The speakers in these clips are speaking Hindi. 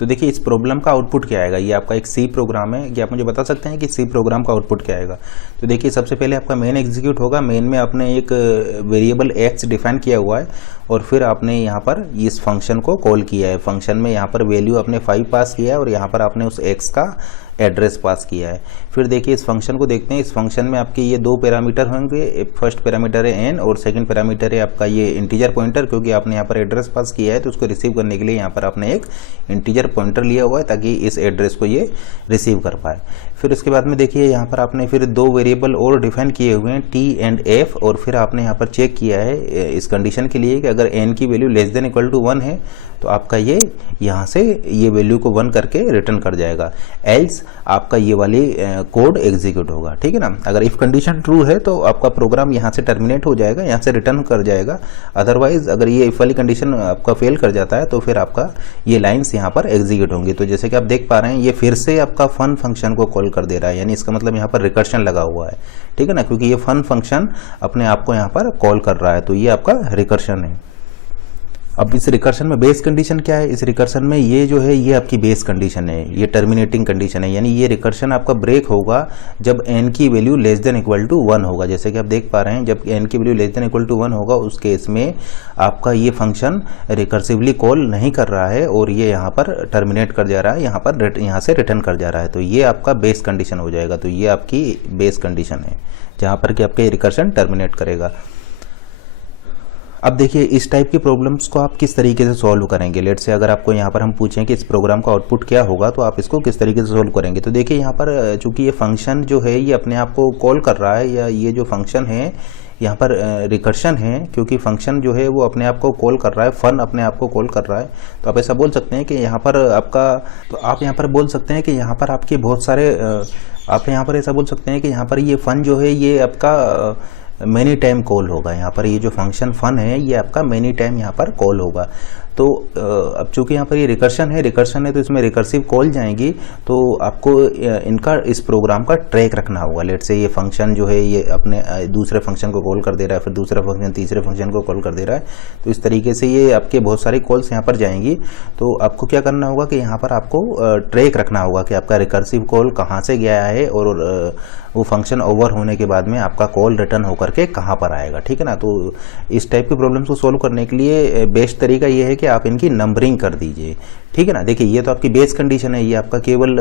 तो देखिए इस प्रॉब्लम का आउटपुट क्या आएगा। ये आपका एक सी प्रोग्राम है कि आप मुझे बता सकते हैं कि सी प्रोग्राम का आउटपुट क्या आएगा। तो देखिए सबसे पहले आपका मेन एग्जीक्यूट होगा। मेन में आपने एक वेरिएबल एक्स डिफाइन किया हुआ है और फिर आपने यहाँ पर इस फंक्शन को कॉल किया है। फंक्शन में यहाँ पर वैल्यू आपने 5 पास किया है और यहाँ पर आपने उस एक्स का एड्रेस पास किया है। फिर देखिए इस फंक्शन को देखते हैं। इस फंक्शन में आपके ये दो पैरामीटर होंगे। फर्स्ट पैरामीटर है एन और सेकंड पैरामीटर है आपका ये इंटीजर पॉइंटर, क्योंकि आपने यहाँ पर एड्रेस पास किया है तो उसको रिसीव करने के लिए यहाँ पर आपने एक इंटीजर पॉइंटर लिया हुआ है ताकि इस एड्रेस को ये रिसीव कर पाए। फिर उसके बाद में देखिए यहाँ पर आपने फिर दो वेरिएबल और डिफाइन किए हुए हैं टी एंड एफ, और फिर आपने यहाँ पर चेक किया है इस कंडीशन के लिए कि अगर एन की value less than equal to 1 है तो आपका ये यहाँ से ये वैल्यू को 1 करके रिटर्न कर जाएगा, एल्स आपका ये वाली कोड एग्जीक्यूट होगा। ठीक है ना। अगर इफ कंडीशन ट्रू है तो आपका प्रोग्राम यहाँ से टर्मिनेट हो जाएगा, यहाँ से रिटर्न कर जाएगा। अदरवाइज अगर ये इफ वाली कंडीशन आपका फेल कर जाता है तो फिर आपका ये लाइन्स यहाँ पर एग्जीक्यूट होंगी। तो जैसे कि आप देख पा रहे हैं ये फिर से आपका फन फंक्शन को कॉल कर दे रहा है, यानी इसका मतलब यहाँ पर रिकर्शन लगा हुआ है। ठीक है ना, क्योंकि ये फन फंक्शन अपने आप को यहाँ पर कॉल कर रहा है, तो ये आपका रिकर्शन है। अब इस रिकर्शन में बेस कंडीशन क्या है। इस रिकर्शन में ये जो है ये आपकी बेस कंडीशन है, ये टर्मिनेटिंग कंडीशन है, यानी ये रिकर्शन आपका ब्रेक होगा जब n की value less than equal to 1 होगा। जैसे कि आप देख पा रहे हैं जब n की value less than equal to 1 होगा उस केस में आपका ये फंक्शन रिकर्सिवली कॉल नहीं कर रहा है और ये यहाँ पर टर्मिनेट कर जा रहा है, यहाँ से रिटर्न कर जा रहा है। तो ये आपका बेस कंडीशन हो जाएगा। तो ये आपकी बेस कंडीशन है जहाँ पर कि आपके रिकर्शन टर्मिनेट करेगा। अब देखिए इस टाइप की प्रॉब्लम्स को आप किस तरीके से सॉल्व करेंगे। लेट से अगर आपको यहाँ पर हम पूछें कि इस प्रोग्राम का आउटपुट क्या होगा तो आप इसको किस तरीके से सॉल्व करेंगे। तो देखिए यहाँ पर चूंकि ये फंक्शन जो है ये अपने आप को कॉल कर रहा है, या ये जो फंक्शन है यहाँ पर रिकर्शन है, क्योंकि फंक्शन जो है वो अपने आप को कॉल कर रहा है, फन अपने आप को कॉल कर रहा है। तो आप ऐसा बोल सकते हैं कि यहाँ पर आपका, तो आप यहाँ पर बोल सकते हैं कि यहाँ पर आपके बहुत सारे, आप यहाँ पर ऐसा बोल सकते हैं कि यहाँ पर ये फन जो है ये आपका मैनी टाइम कॉल होगा। यहाँ पर ये जो फंक्शन फन है ये आपका मैनी टाइम यहाँ पर कॉल होगा। तो अब चूंकि यहाँ पर ये रिकर्शन है तो इसमें रिकर्सिव कॉल जाएंगी, तो आपको इनका इस प्रोग्राम का ट्रैक रखना होगा। लेट से ये फंक्शन जो है ये अपने दूसरे फंक्शन को कॉल कर दे रहा है, फिर दूसरा फंक्शन तीसरे फंक्शन को कॉल कर दे रहा है। तो इस तरीके से ये आपके बहुत सारी कॉल्स यहाँ पर जाएंगी। तो आपको क्या करना होगा कि यहाँ पर आपको ट्रैक रखना होगा कि आपका रिकर्सिव कॉल कहाँ से गया है और वो फंक्शन ओवर होने के बाद में आपका कॉल रिटर्न होकर के कहाँ पर आएगा। ठीक है ना। तो इस टाइप के प्रॉब्लम्स को सॉल्व करने के लिए बेस्ट तरीका ये है कि आप इनकी नंबरिंग कर दीजिए। ठीक है ना। देखिए ये तो आपकी बेस कंडीशन है, ये आपका केवल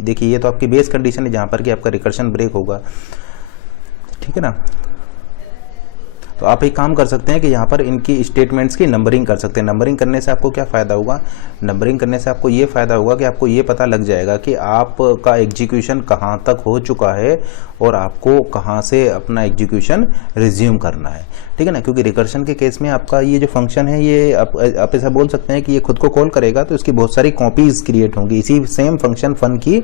देखिए ये तो आपकी बेस कंडीशन है जहाँ पर कि आपका रिकर्शन ब्रेक होगा। ठीक है ना। तो आप एक काम कर सकते हैं कि यहाँ पर इनकी स्टेटमेंट्स की नंबरिंग कर सकते हैं। नंबरिंग करने से आपको क्या फ़ायदा होगा, नंबरिंग करने से आपको ये फ़ायदा होगा कि आपको ये पता लग जाएगा कि आपका एग्जीक्यूशन कहाँ तक हो चुका है और आपको कहाँ से अपना एग्जीक्यूशन रिज्यूम करना है। ठीक है ना। क्योंकि रिकर्शन के केस में आपका ये जो फंक्शन है ये आप ऐसा बोल सकते हैं कि ये खुद को कॉल करेगा तो इसकी बहुत सारी कॉपीज़ क्रिएट होंगी। इसी सेम फंक्शन फन की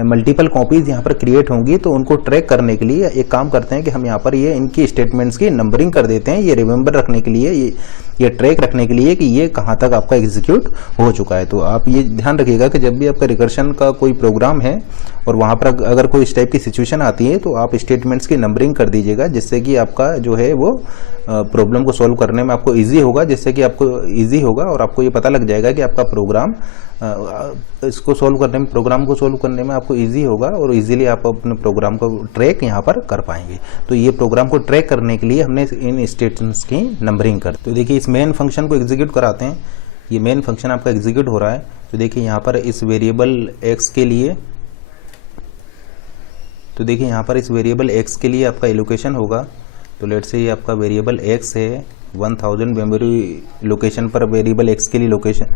मल्टीपल कॉपीज़ यहाँ पर क्रिएट होंगी। तो उनको ट्रैक करने के लिए एक काम करते हैं कि हम यहाँ पर ये इनकी स्टेटमेंट्स की नंबरिंग कर देते हैं, ये रिमेंबर रखने के लिए, ये ट्रैक रखने के लिए कि ये कहाँ तक आपका एग्जीक्यूट हो चुका है। तो आप ये ध्यान रखिएगा कि जब भी आपका रिकर्शन का कोई प्रोग्राम है और वहाँ पर अगर कोई इस टाइप की सिचुएशन आती है तो आप स्टेटमेंट्स की नंबरिंग कर दीजिएगा, जिससे कि आपका जो है वो प्रॉब्लम को सॉल्व करने में आपको इजी होगा, जिससे कि आपको इजी होगा और आपको ये पता लग जाएगा कि आपका प्रोग्राम इसको सॉल्व करने में, प्रोग्राम को सॉल्व करने में आपको इजी होगा और इजीली आप अपने प्रोग्राम को ट्रैक यहाँ पर कर पाएंगे। तो ये प्रोग्राम को ट्रैक करने के लिए हमने इन स्टेटमेंट्स की नंबरिंग कर। तो देखिए इस मेन फंक्शन को एग्जीक्यूट कराते हैं। ये मेन फंक्शन आपका एग्जीक्यूट हो रहा है। तो देखिए यहाँ पर इस वेरिएबल एक्स के लिए, तो देखिए यहाँ पर इस वेरिएबल एक्स के लिए आपका एलोकेशन होगा। तो लेट से ये आपका वेरिएबल एक्स है 1000 मेमोरी लोकेशन पर, वेरिएबल एक्स के लिए लोकेशन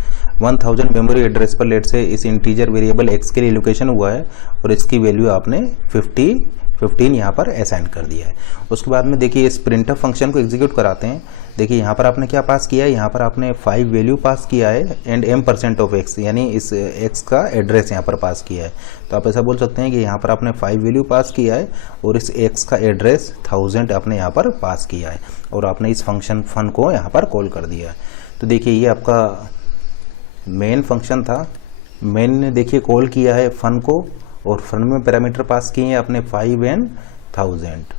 1000 मेमोरी एड्रेस पर लेट से इस इंटीजर वेरिएबल एक्स के लिए लोकेशन हुआ है और इसकी वैल्यू आपने 15 यहाँ पर असाइन कर दिया है। उसके बाद में देखिए इस प्रिंटफ फंक्शन को एग्जीक्यूट कराते हैं। देखिए यहाँ पर आपने क्या पास किया है, यहाँ पर आपने 5 वैल्यू पास किया है एंड m% ऑफ x, यानी इस x का एड्रेस यहाँ पर पास किया है। तो आप ऐसा बोल सकते हैं कि यहाँ पर आपने 5 वैल्यू पास किया है और इस x का एड्रेस 1000 आपने यहाँ पर पास किया है और आपने इस फंक्शन फन को यहाँ पर कॉल कर दिया है। तो देखिए ये आपका मेन फंक्शन था। मेन ने देखिए कॉल किया है फन को और फन में पैरामीटर पास किए हैं अपने 5 एंड 1000।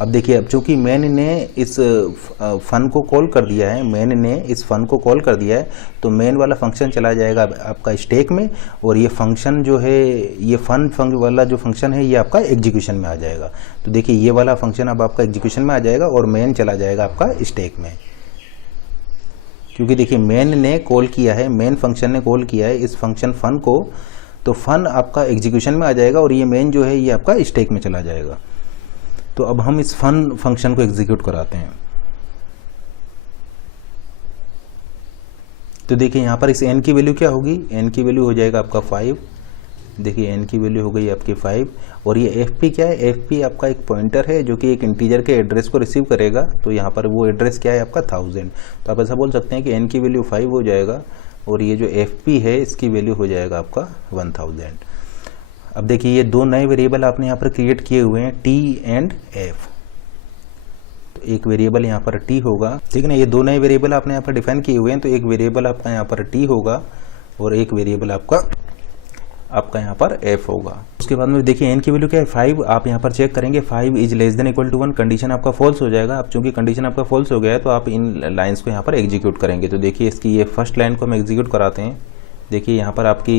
अब देखिए, अब चूंकि मेन ने इस फन को कॉल कर दिया है, मेन ने इस फन को कॉल कर दिया है, तो मेन वाला फंक्शन चला जाएगा आपका स्टैक में, और ये फंक्शन जो है, ये फन वाला जो फंक्शन है ये आपका एग्जीक्यूशन में आ जाएगा। तो देखिए ये वाला फंक्शन अब आपका एग्जीक्यूशन में आ जाएगा और मेन चला जाएगा आपका स्टैक में, क्योंकि देखिए मेन ने कॉल किया है, मेन फंक्शन ने कॉल किया है इस फंक्शन फन को, तो फन आपका एग्जीक्यूशन में आ जाएगा और ये मेन जो है ये आपका स्टैक में चला जाएगा। तो अब हम इस फन फंक्शन को एग्जीक्यूट कराते हैं। तो देखिए यहाँ पर इस n की वैल्यू क्या होगी, n की वैल्यू हो जाएगा आपका 5। देखिए n की वैल्यू हो गई आपकी 5, और ये fp क्या है, fp आपका एक पॉइंटर है जो कि एक इंटीजर के एड्रेस को रिसीव करेगा। तो यहाँ पर वो एड्रेस क्या है आपका 1000। तो आप ऐसा बोल सकते हैं कि n की वैल्यू 5 हो जाएगा और ये जो fp है इसकी वैल्यू हो जाएगा आपका 1000। अब देखिए ये दो नए वेरिएबल आपने यहाँ पर क्रिएट किए हुए हैं, t एंड f। तो एक वेरिएबल यहाँ पर t होगा, ठीक है ना, ये दो नए वेरिएबल आपने यहाँ पर डिफाइन किए हुए हैं। तो एक वेरिएबल आपका यहाँ पर t होगा और एक वेरिएबल आपका यहाँ पर f होगा। उसके बाद में देखिए n की वैल्यू क्या है 5, आप यहाँ पर चेक करेंगे 5 is less than equal to 1, condition आपका फॉल्स हो जाएगा। अब चूंकि कंडीशन आपका फॉल्स हो गया है तो आप इन लाइंस को यहाँ पर एग्जीक्यूट करेंगे। तो देखिए इसकी ये फर्स्ट लाइन को हम एग्जीक्यूट कराते हैं। देखिए यहाँ पर आपकी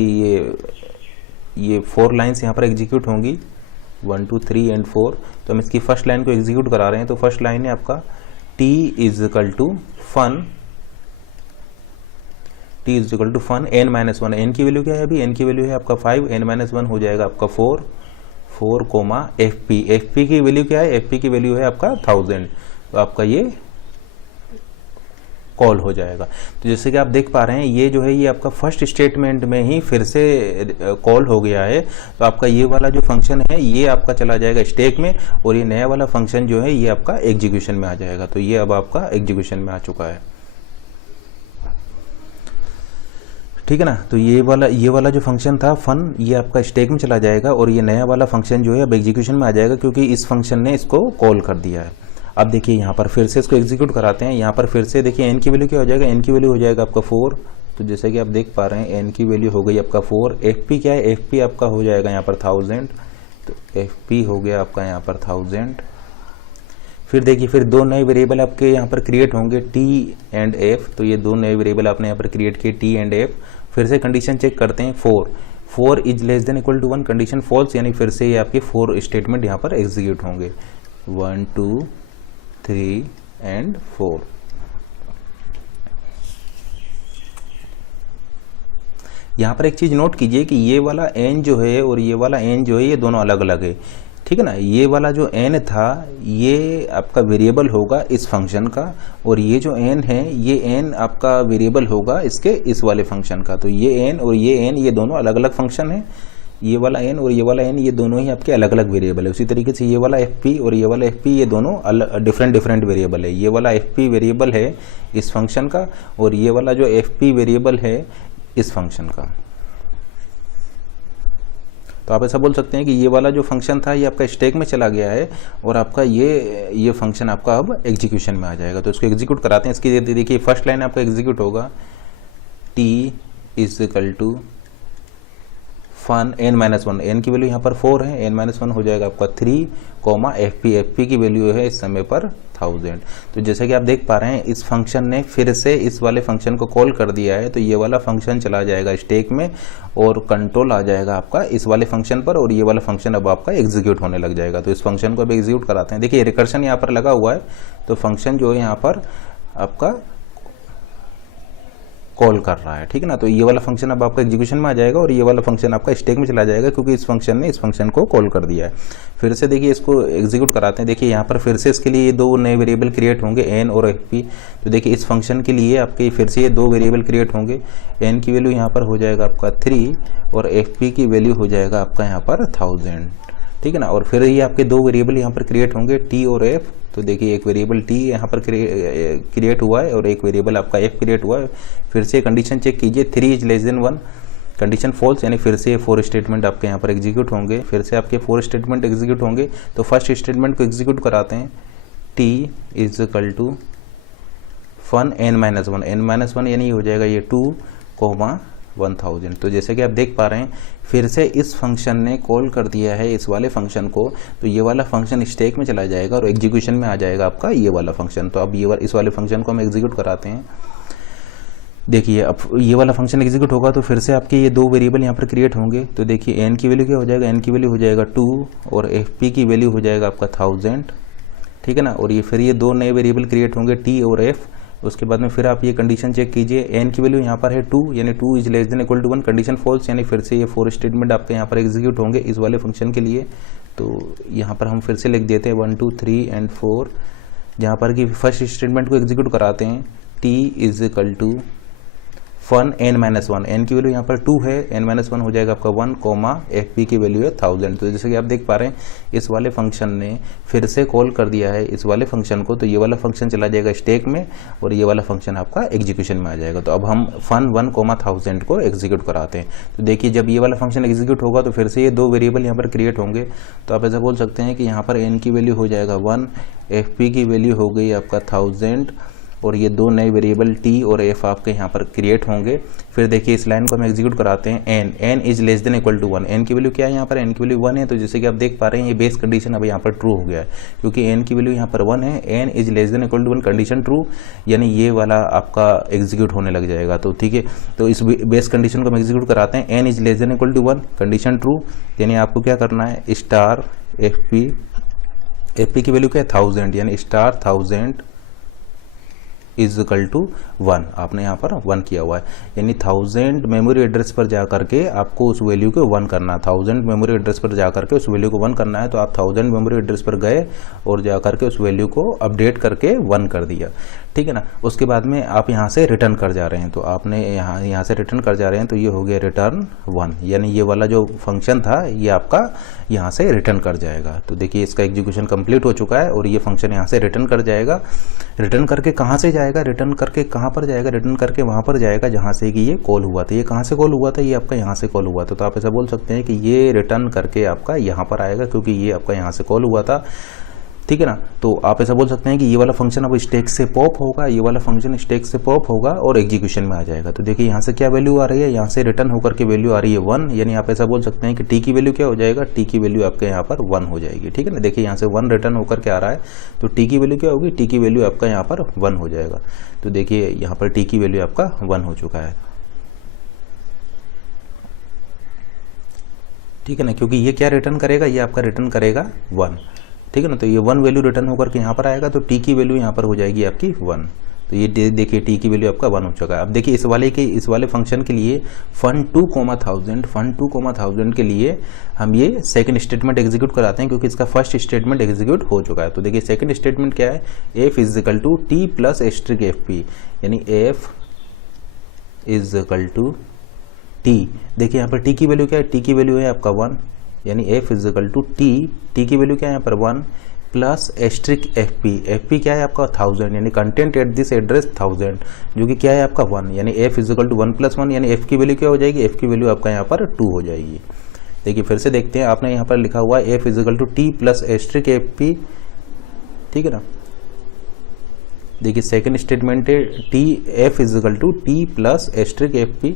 ये 4 लाइन्स यहाँ पर एग्जीक्यूट होंगी, 1 2 3 एंड 4। तो हम इसकी फर्स्ट लाइन को एग्जीक्यूट करा रहे हैं। तो फर्स्ट लाइन है आपका t is equal to fun, t is equal to fun n-1। n की वैल्यू क्या है, अभी n की वैल्यू है आपका 5, n-1 हो जाएगा आपका 4 कोमा fp की वैल्यू क्या है, fp की वैल्यू है आपका 1000। तो आपका ये कॉल हो जाएगा। तो जैसे कि आप देख पा रहे हैं ये जो है ये आपका फर्स्ट स्टेटमेंट में ही फिर से कॉल हो गया है। तो आपका ये वाला जो फंक्शन है ये आपका चला जाएगा स्टैक में, और ये नया वाला फंक्शन जो है ये आपका एग्जीक्यूशन में आ जाएगा। तो ये अब आपका एग्जीक्यूशन में आ चुका है, ठीक है ना। तो ये वाला जो फंक्शन था फन, ये आपका स्टैक में चला जाएगा और ये नया वाला फंक्शन जो है अब एग्जीक्यूशन में आ जाएगा, क्योंकि इस फंक्शन ने इसको कॉल कर दिया है। अब देखिए यहाँ पर फिर से इसको एग्जीक्यूट कराते हैं। यहाँ पर फिर से देखिए n की वैल्यू क्या हो जाएगा, n की वैल्यू हो जाएगा आपका 4। तो जैसे कि आप देख पा रहे हैं n की वैल्यू हो गई आपका 4। fp क्या है, fp आपका हो जाएगा यहाँ पर 1000। तो fp हो गया आपका यहाँ पर 1000। फिर देखिए फिर दो नए वेरिएबल आपके यहाँ पर क्रिएट होंगे t एंड f। तो ये दो नए वेरिएबल आपने यहाँ पर क्रिएट किए t एंड f। फिर से कंडीशन चेक करते हैं, 4 is less than equal to 1, condition false, यानी फिर से ये आपके 4 स्टेटमेंट यहाँ पर एग्जीक्यूट होंगे, 1 2 3 एंड 4। यहाँ पर एक चीज नोट कीजिए कि ये वाला n जो है और ये वाला n जो है ये दोनों अलग अलग है, ठीक है ना। ये वाला जो n था ये आपका वेरिएबल होगा इस फंक्शन का, और ये जो n है ये n आपका वेरिएबल होगा इसके इस वाले फंक्शन का। तो ये n और ये n ये दोनों अलग अलग फंक्शन है, ये वाला n और ये वाला n ये दोनों ही आपके अलग अलग वेरिएबल है। उसी तरीके से ये वाला fp और ये वाला fp ये दोनों डिफरेंट वेरिएबल है। ये वाला fp वेरिएबल है इस फंक्शन का, और ये वाला जो fp वेरिएबल है इस फंक्शन का। तो आप ऐसा बोल सकते हैं कि ये वाला जो फंक्शन था ये आपका स्टैक में चला गया है और आपका ये फंक्शन आपका अब एग्जीक्यूशन में आ जाएगा। तो इसको एग्जीक्यूट कराते हैं। इसकी देखिए फर्स्ट लाइन आपका एग्जीक्यूट होगा, t is equal to fun n-1, n की वैल्यू यहाँ पर 4 है, n-1 हो जाएगा आपका 3 कोमा fp की वैल्यू है इस समय पर 1000। तो जैसे कि आप देख पा रहे हैं इस फंक्शन ने फिर से इस वाले फंक्शन को कॉल कर दिया है। तो ये वाला फंक्शन चला जाएगा स्टैक में और कंट्रोल आ जाएगा आपका इस वाले फंक्शन पर, और ये वाला फंक्शन अब आपका एग्जीक्यूट होने लग जाएगा। तो इस फंक्शन को अब एग्जीक्यूट कराते हैं। देखिए रिकर्शन यहाँ पर लगा हुआ है, तो फंक्शन जो है यहाँ पर आपका कॉल कर रहा है, ठीक है ना। तो ये वाला फंक्शन अब आपका एग्जीक्यूशन में आ जाएगा और ये वाला फंक्शन आपका स्टैक में चला जाएगा, क्योंकि इस फंक्शन ने इस फंक्शन को कॉल कर दिया है। फिर से देखिए इसको एग्जीक्यूट कराते हैं। देखिए यहाँ पर फिर से इसके लिए दो नए वेरिएबल क्रिएट होंगे, n और fp। तो देखिए इस फंक्शन के लिए आपके फिर से ये दो वेरिएबल क्रिएट होंगे, n की वैल्यू यहाँ पर हो जाएगा आपका 3 और fp की वैल्यू हो जाएगा आपका यहाँ पर 1000, ठीक है ना। और फिर ये आपके दो वेरिएबल यहाँ पर क्रिएट होंगे, t और f। तो देखिए एक वेरिएबल t यहाँ पर क्रिएट हुआ है और एक वेरिएबल आपका f क्रिएट हुआ है। फिर से कंडीशन चेक कीजिए, 3 is less than 1, condition false, यानी फिर से 4 स्टेटमेंट आपके यहाँ पर एग्जीक्यूट होंगे। फिर से आपके 4 स्टेटमेंट एग्जीक्यूट होंगे। तो फर्स्ट स्टेटमेंट को एग्जीक्यूट कराते हैं, t is equal to fun n-1, n-1 यानी हो जाएगा ये 2 कोमा 1000। तो जैसे कि आप देख पा रहे हैं फिर से इस फंक्शन ने कॉल कर दिया है इस वाले फंक्शन को, तो ये वाला फंक्शन स्टैक में चला जाएगा और एग्जीक्यूशन में आ जाएगा आपका ये वाला फंक्शन। तो अब इस वाले फंक्शन को हम एग्जीक्यूट कराते हैं। देखिए अब ये वाला फंक्शन एग्जीक्यूट होगा तो फिर से आपके ये दो वेरिएबल यहाँ पर क्रिएट होंगे। तो देखिए एन की वैल्यू क्या हो जाएगा, एन की वैल्यू हो जाएगा 2 और एफ पी की वैल्यू हो जाएगा आपका 1000, ठीक है ना। और ये फिर ये दो नए वेरिएबल क्रिएट होंगे टी और एफ। उसके बाद में फिर आप ये कंडीशन चेक कीजिए, एन की वैल्यू यहाँ पर है 2 यानी 2 is less than equal to 1, condition false, यानी फिर से ये 4 स्टेटमेंट आपके यहाँ पर एग्जीक्यूट होंगे इस वाले फंक्शन के लिए। तो यहाँ पर हम फिर से लिख देते हैं 1 2 3 एंड 4, जहाँ पर कि फर्स्ट स्टेटमेंट को एग्जीक्यूट कराते हैं। T is equal to fun n minus 1, n की वैल्यू यहाँ पर 2 है, n माइनस 1 हो जाएगा आपका 1 कॉमा एफ पी की वैल्यू है 1000। तो जैसे कि आप देख पा रहे हैं इस वाले फंक्शन ने फिर से कॉल कर दिया है इस वाले फंक्शन को, तो ये वाला फंक्शन चला जाएगा स्टैक में और ये वाला फंक्शन आपका एग्जीक्यूशन में आ जाएगा। तो अब हम फन 1 कॉमा 1000 को एग्जीक्यूट कराते हैं। तो देखिए जब ये वाला फंक्शन एग्जीक्यूट होगा तो फिर से ये दो वेरिएबल यहाँ पर क्रिएट होंगे। तो आप ऐसा बोल सकते हैं कि यहाँ पर एन की वैल्यू हो जाएगा 1, एफ पी की वैल्यू हो गई आपका 1000 और ये दो नए वेरिएबल टी और एफ आपके यहाँ पर क्रिएट होंगे। फिर देखिए इस लाइन को हम एग्जीक्यूट कराते हैं, n is less than equal to 1, n की वैल्यू क्या है यहाँ पर, एन की वैल्यू 1 है। तो जैसे कि आप देख पा रहे हैं ये बेस कंडीशन अब यहाँ पर ट्रू हो गया है, क्योंकि एन की वैल्यू यहाँ पर 1 है, n is less than equal to 1 condition true, यानी ये वाला आपका एग्जीक्यूट होने लग जाएगा। तो ठीक है, तो इस बेस कंडीशन को हम एग्जीक्यूट कराते हैं, n is less than equal to 1 condition true, यानी आपको क्या करना है स्टार एफ पी की वैल्यू क्या है 1000, यानी स्टार 1000 इज इक्वल टू 1, आपने यहाँ पर 1 किया हुआ है, यानी 1000 मेमोरी एड्रेस पर जा करके आपको उस वैल्यू को 1 करना है, 1000 मेमोरी एड्रेस पर जा करके उस वैल्यू को 1 करना है। तो आप 1000 मेमोरी एड्रेस पर गए और जा करके उस वैल्यू को अपडेट करके 1 कर दिया, ठीक है ना। उसके बाद में आप यहाँ से रिटर्न कर जा रहे हैं, तो आपने यहाँ से रिटर्न कर जा रहे हैं, तो ये हो गया रिटर्न 1, यानी ये वाला जो फंक्शन था ये आपका यहाँ से रिटर्न कर जाएगा। तो देखिए इसका एग्जीक्यूशन कंप्लीट हो चुका है और ये फंक्शन यहाँ से रिटर्न कर जाएगा। रिटर्न करके कहाँ से जाएगा, रिटर्न करके कहाँ पर जाएगा, रिटर्न करके वहाँ पर जाएगा जहाँ से कि ये कॉल हुआ था। ये कहाँ से कॉल हुआ था, ये आपका यहाँ से कॉल हुआ था। तो आप ऐसा बोल सकते हैं कि ये रिटर्न करके आपका यहाँ पर आएगा, क्योंकि ये आपका यहाँ से कॉल हुआ था, ठीक है ना। तो आप ऐसा बोल सकते हैं कि ये वाला फंक्शन अब स्टैक से पॉप होगा, ये वाला फंक्शन स्टैक से पॉप होगा और एग्जीक्यूशन में आ जाएगा। तो देखिए यहाँ से क्या वैल्यू आ रही है, यहाँ से रिटर्न होकर के वैल्यू आ रही है 1, यानी आप ऐसा बोल सकते हैं कि टी की वैल्यू क्या हो जाएगा, टी की वैल्यू आपके यहाँ पर 1 हो जाएगी, ठीक है ना। देखिए यहाँ से 1 रिटर्न होकर के आ रहा है, तो टी की वैल्यू क्या होगी, टी की वैल्यू आपका यहाँ पर 1 हो जाएगा। तो देखिए यहाँ पर टी की वैल्यू आपका 1 हो चुका है, ठीक है ना, क्योंकि ये क्या रिटर्न करेगा, ये आपका रिटर्न करेगा 1, ठीक है ना। तो ये 1 वैल्यू रिटर्न होकर के यहाँ पर आएगा, तो टी की वैल्यू यहाँ पर हो जाएगी आपकी 1। तो ये देखिए टी की वैल्यू आपका 1 हो चुका है। अब देखिए इस वाले फंक्शन के लिए फन 2 कॉमा 1000 के लिए हम ये सेकंड स्टेटमेंट एग्जीक्यूट कराते हैं, क्योंकि इसका फर्स्ट स्टेटमेंट एग्जीक्यूट हो चुका है। तो देखिए सेकंड स्टेटमेंट क्या है, F is equal to T plus asterisk F P, यानी F is equal to T. देखिए यहाँ पर टी की वैल्यू क्या है, टी की वैल्यू है आपका 1, यानी F is equal to t की वैल्यू क्या है यहाँ पर 1 प्लस एस्ट्रिक एफ पी क्या है आपका 1000, यानी कंटेंट एट दिस एड्रेस 1000, जो कि क्या है आपका 1, यानी F is equal to 1 plus 1, यानी एफ की वैल्यू क्या हो जाएगी, एफ की वैल्यू आपका यहाँ पर 2 हो जाएगी। देखिए फिर से देखते हैं, आपने यहाँ पर लिखा हुआ है F is equal to T plus asterisk F p, ठीक है ना। देखिए सेकेंड स्टेटमेंट है t f is equal to T plus asterisk F p,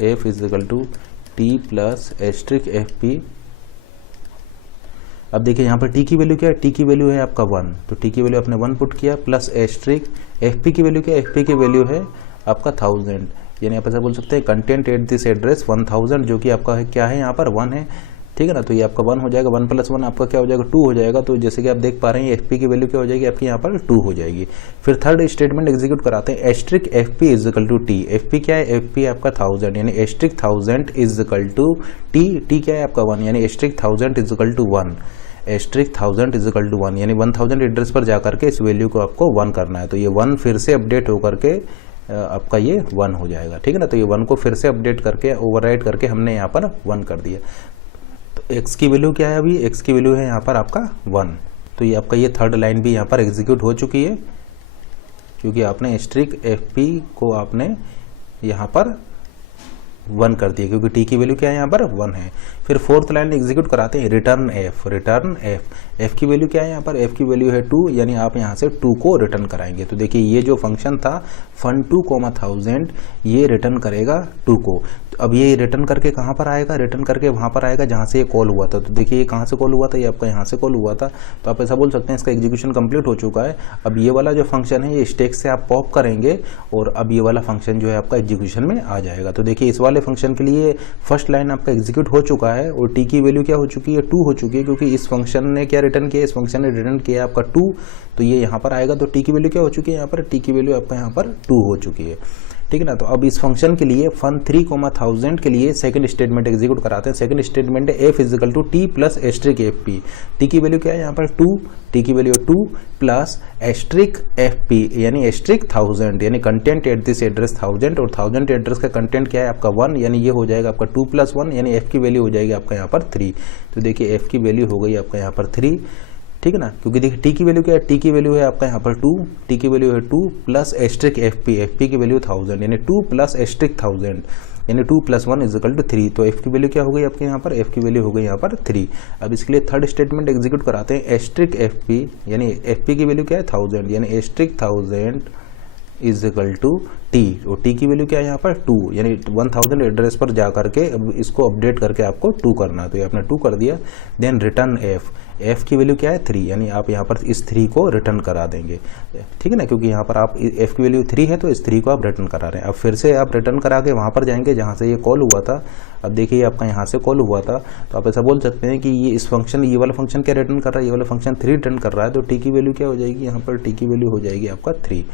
f is equal to T plus asterisk F p. अब देखिए यहाँ पर टी की वैल्यू क्या है, टी की वैल्यू है आपका 1, तो टी की वैल्यू आपने 1 पुट किया प्लस एस्ट्रिक एफ पी की वैल्यू क्या है, एफ पी की वैल्यू है आपका 1000, यानी आप ऐसा बोल सकते हैं कंटेंट एट दिस एड्रेस 1000, जो कि आपका है क्या है यहाँ पर 1 है, ठीक है ना। तो ये आपका 1 हो जाएगा, 1 प्लस 1 आपका क्या हो जाएगा 2 हो जाएगा। तो जैसे कि आप देख पा रहे हैं एफ पी की वैल्यू क्या हो जाएगी आपकी यहाँ पर 2 हो जाएगी। फिर थर्ड स्टेटमेंट एग्जीक्यूट कराते हैं, asterisk F p is equal to t, f p क्या है, एफ पी आपका 1000, यानी asterisk 1000 is equal to t क्या है आपका 1, यानी asterisk 1000 is equal to 1, asterisk 1000 is equal to 1, यानी 1000 एड्रेस पर जाकर के इस वैल्यू को आपको 1 करना है। तो ये 1 फिर से अपडेट होकर के आपका ये 1 हो जाएगा, ठीक है ना। तो ये 1 को फिर से अपडेट करके ओवरराइट करके हमने यहाँ पर 1 कर दिया। एक्स की वैल्यू क्या है, अभी एक्स की वैल्यू है यहाँ पर आपका 1। तो ये आपका ये थर्ड लाइन भी यहाँ पर एग्जीक्यूट हो चुकी है, क्योंकि आपने एस्ट्रिक एफ पी को आपने यहाँ पर 1 कर दिया, क्योंकि टी की वैल्यू क्या है यहाँ पर 1 है। फिर फोर्थ लाइन एग्जीक्यूट कराते हैं, रिटर्न एफ की वैल्यू क्या है यहाँ पर, एफ की वैल्यू है 2, यानी आप यहाँ से 2 को रिटर्न कराएंगे। तो देखिए ये जो फंक्शन था fun2, 1000 ये रिटर्न करेगा 2 को। तो अब ये रिटर्न करके कहाँ पर आएगा, रिटर्न करके वहाँ पर आएगा जहाँ से ये कॉल हुआ था। तो देखिए ये कहाँ से कॉल हुआ था, ये आपका यहाँ से कॉल हुआ था। तो आप ऐसा बोल सकते हैं इसका एग्जीक्यूशन कंप्लीट हो चुका है। अब ये वाला जो फंक्शन है ये स्टैक से आप पॉप करेंगे और अब ये वाला फंक्शन जो है आपका एग्जीक्यूशन में आ जाएगा। तो देखिए इस वाले फंक्शन के लिए फर्स्ट लाइन आपका एग्जीक्यूट हो चुका है और टी की वैल्यू क्या हो चुकी है, 2 हो चुकी है, क्योंकि इस फंक्शन ने क्या रिटर्न किया, इस फंक्शन ने रिटर्न किया आपका 2। तो ये यहाँ पर आएगा। तो टी की वैल्यू क्या हो चुकी है, यहाँ पर टी की वैल्यू आपका यहाँ पर 2 हो चुकी है, ठीक है ना। तो अब इस फंक्शन के लिए fun3, 1000 के लिए सेकंड स्टेटमेंट एग्जीक्यूट कराते हैं। सेकंड स्टेटमेंट है f is equal to T plus asterisk F p. T की वैल्यू क्या है यहाँ पर 2, टी की value 2 plus asterisk F P यानी एस्ट्रिक 1000 यानी कंटेंट एट दिस एड्रेस 1000 और 1000 एड्रेस का कंटेंट क्या है आपका 1, यानी ये हो जाएगा आपका 2 + 1 यानी f की वैल्यू हो जाएगी आपका यहाँ पर 3। तो देखिए f की वैल्यू हो गई आपका यहाँ पर 3, ठीक है ना, क्योंकि देखिए टी की वैल्यू क्या है, टी की वैल्यू है आपका यहाँ पर 2, टी की वैल्यू है 2 प्लस एस्ट्रिक एफ पी की वैल्यू 1000 यानी 2 प्लस एस्ट्रिक 1000 यानी 2 + 1 = 3। तो एफ की वैल्यू क्या हो गई आपके यहाँ पर, एफ की वैल्यू हो गई यहाँ पर 3। अब इसके लिए थर्ड स्टेटमेंट एग्जीक्यूट कराते हैं, एस्ट्रिक एफ पी यानी एफ पी की वैल्यू क्या है 1000 यानी एस्ट्रिक 1000 = टी और टी की वैल्यू क्या है यहाँ पर 2 यानी 1000 एड्रेस पर जा करके अब इसको अपडेट करके आपको 2 करना है। तो ये आपने 2 कर दिया। देन रिटर्न एफ की वैल्यू क्या है 3 यानी आप यहाँ पर इस 3 को रिटर्न करा देंगे, ठीक है ना, क्योंकि यहाँ पर आप एफ की वैल्यू 3 है तो इस 3 को आप रिटर्न करा रहे हैं। अब फिर से आप रिटर्न करा के वहाँ पर जाएंगे जहाँ से ये कॉल हुआ था। अब देखिए आपका यहाँ से कॉल हुआ था, तो आप ऐसा बोल सकते हैं कि ये इस फंक्शन, ये वाला फंक्शन क्या रिटर्न कर रहा है, ये वाला फंक्शन 3 रिटर्न कर रहा है। तो टी की वैल्यू क्या हो जाएगी यहाँ पर, टी की वैल्यू हो जाएगी आपका 3।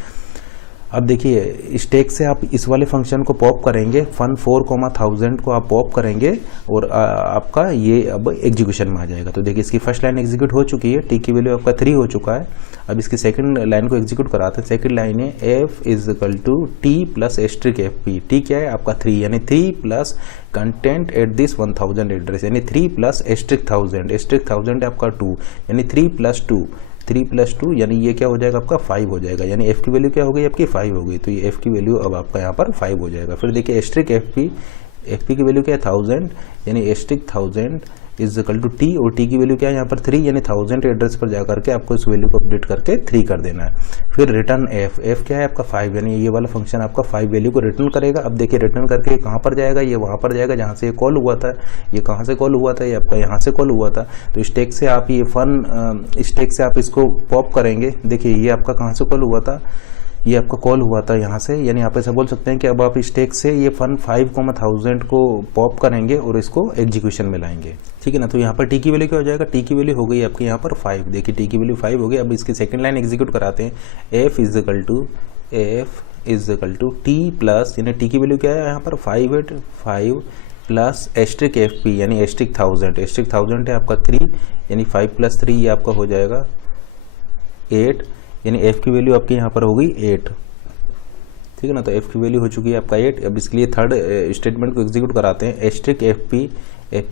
अब देखिए स्टैक से आप इस वाले फंक्शन को पॉप करेंगे, fun4, 1000 को आप पॉप करेंगे और आपका ये अब एग्जीक्यूशन में आ जाएगा। तो देखिए इसकी फर्स्ट लाइन एग्जीक्यूट हो चुकी है, टी की वैल्यू आपका 3 हो चुका है। अब इसकी सेकंड लाइन को एग्जीक्यूट कराते हैं। सेकंड लाइन है f = t plus asterisk F p. T क्या है आपका 3 यानी 3 plus content at this 1000 address यानी 3 प्लस एस्ट्रिक 1000, एस्ट्रिक 1000 है आपका 2 यानी 3 + 2 यानी ये क्या हो जाएगा आपका 5 हो जाएगा, यानी f की वैल्यू क्या हो गई आपकी 5 हो गई। तो ये f की वैल्यू अब आपका यहाँ पर 5 हो जाएगा। फिर देखिए एस्ट्रिक एफ पी की वैल्यू क्या है 1000 यानी एस्ट्रिक 1000 = टी और टी की वैल्यू क्या है यहाँ पर 3 यानी 1000 एड्रेस पर जाकर के आपको इस वैल्यू को अपडेट करके 3 कर देना है। फिर रिटर्न एफ क्या है आपका 5 यानी ये वाला फंक्शन आपका 5 वैल्यू को रिटर्न करेगा। अब देखिए रिटर्न करके कहाँ पर जाएगा, ये वहाँ पर जाएगा जहाँ से ये कॉल हुआ था। ये कहाँ से कॉल हुआ था, ये आपका यहाँ से कॉल हुआ था। तो स्टैक से आप ये स्टैक से आप इसको पॉप करेंगे। देखिए ये आपका कहाँ से कॉल हुआ था, ये आपका कॉल हुआ था यहाँ से, यानी आप ऐसा बोल सकते हैं कि अब आप स्टैक से ये fun5, 1000 को पॉप करेंगे और इसको एग्जीक्यूशन में लाएंगे, ठीक है ना। तो यहाँ पर टी की वैल्यू क्या हो जाएगा, टी की वैल्यू हो गई आपके यहाँ पर 5। देखिए टी की वैल्यू 5 हो गई। अब इसकी सेकंड लाइन एग्जीक्यूट कराते हैं, f = टी प्लस यानी टी की वैल्यू क्या है यहाँ पर 5 प्लस एस्ट्रिक एफ पी यानी एस्ट्रिक 1000, एस्ट्रिक 1000 है आपका 3 यानी 5 + 3 ये आपका हो जाएगा 8 यानी f की वैल्यू आपकी यहाँ पर हो गई 8, ठीक है ना। तो f की वैल्यू हो चुकी है आपका 8। अब इसके लिए थर्ड स्टेटमेंट को एग्जीक्यूट कराते हैं, एस्ट्रिक एफ पी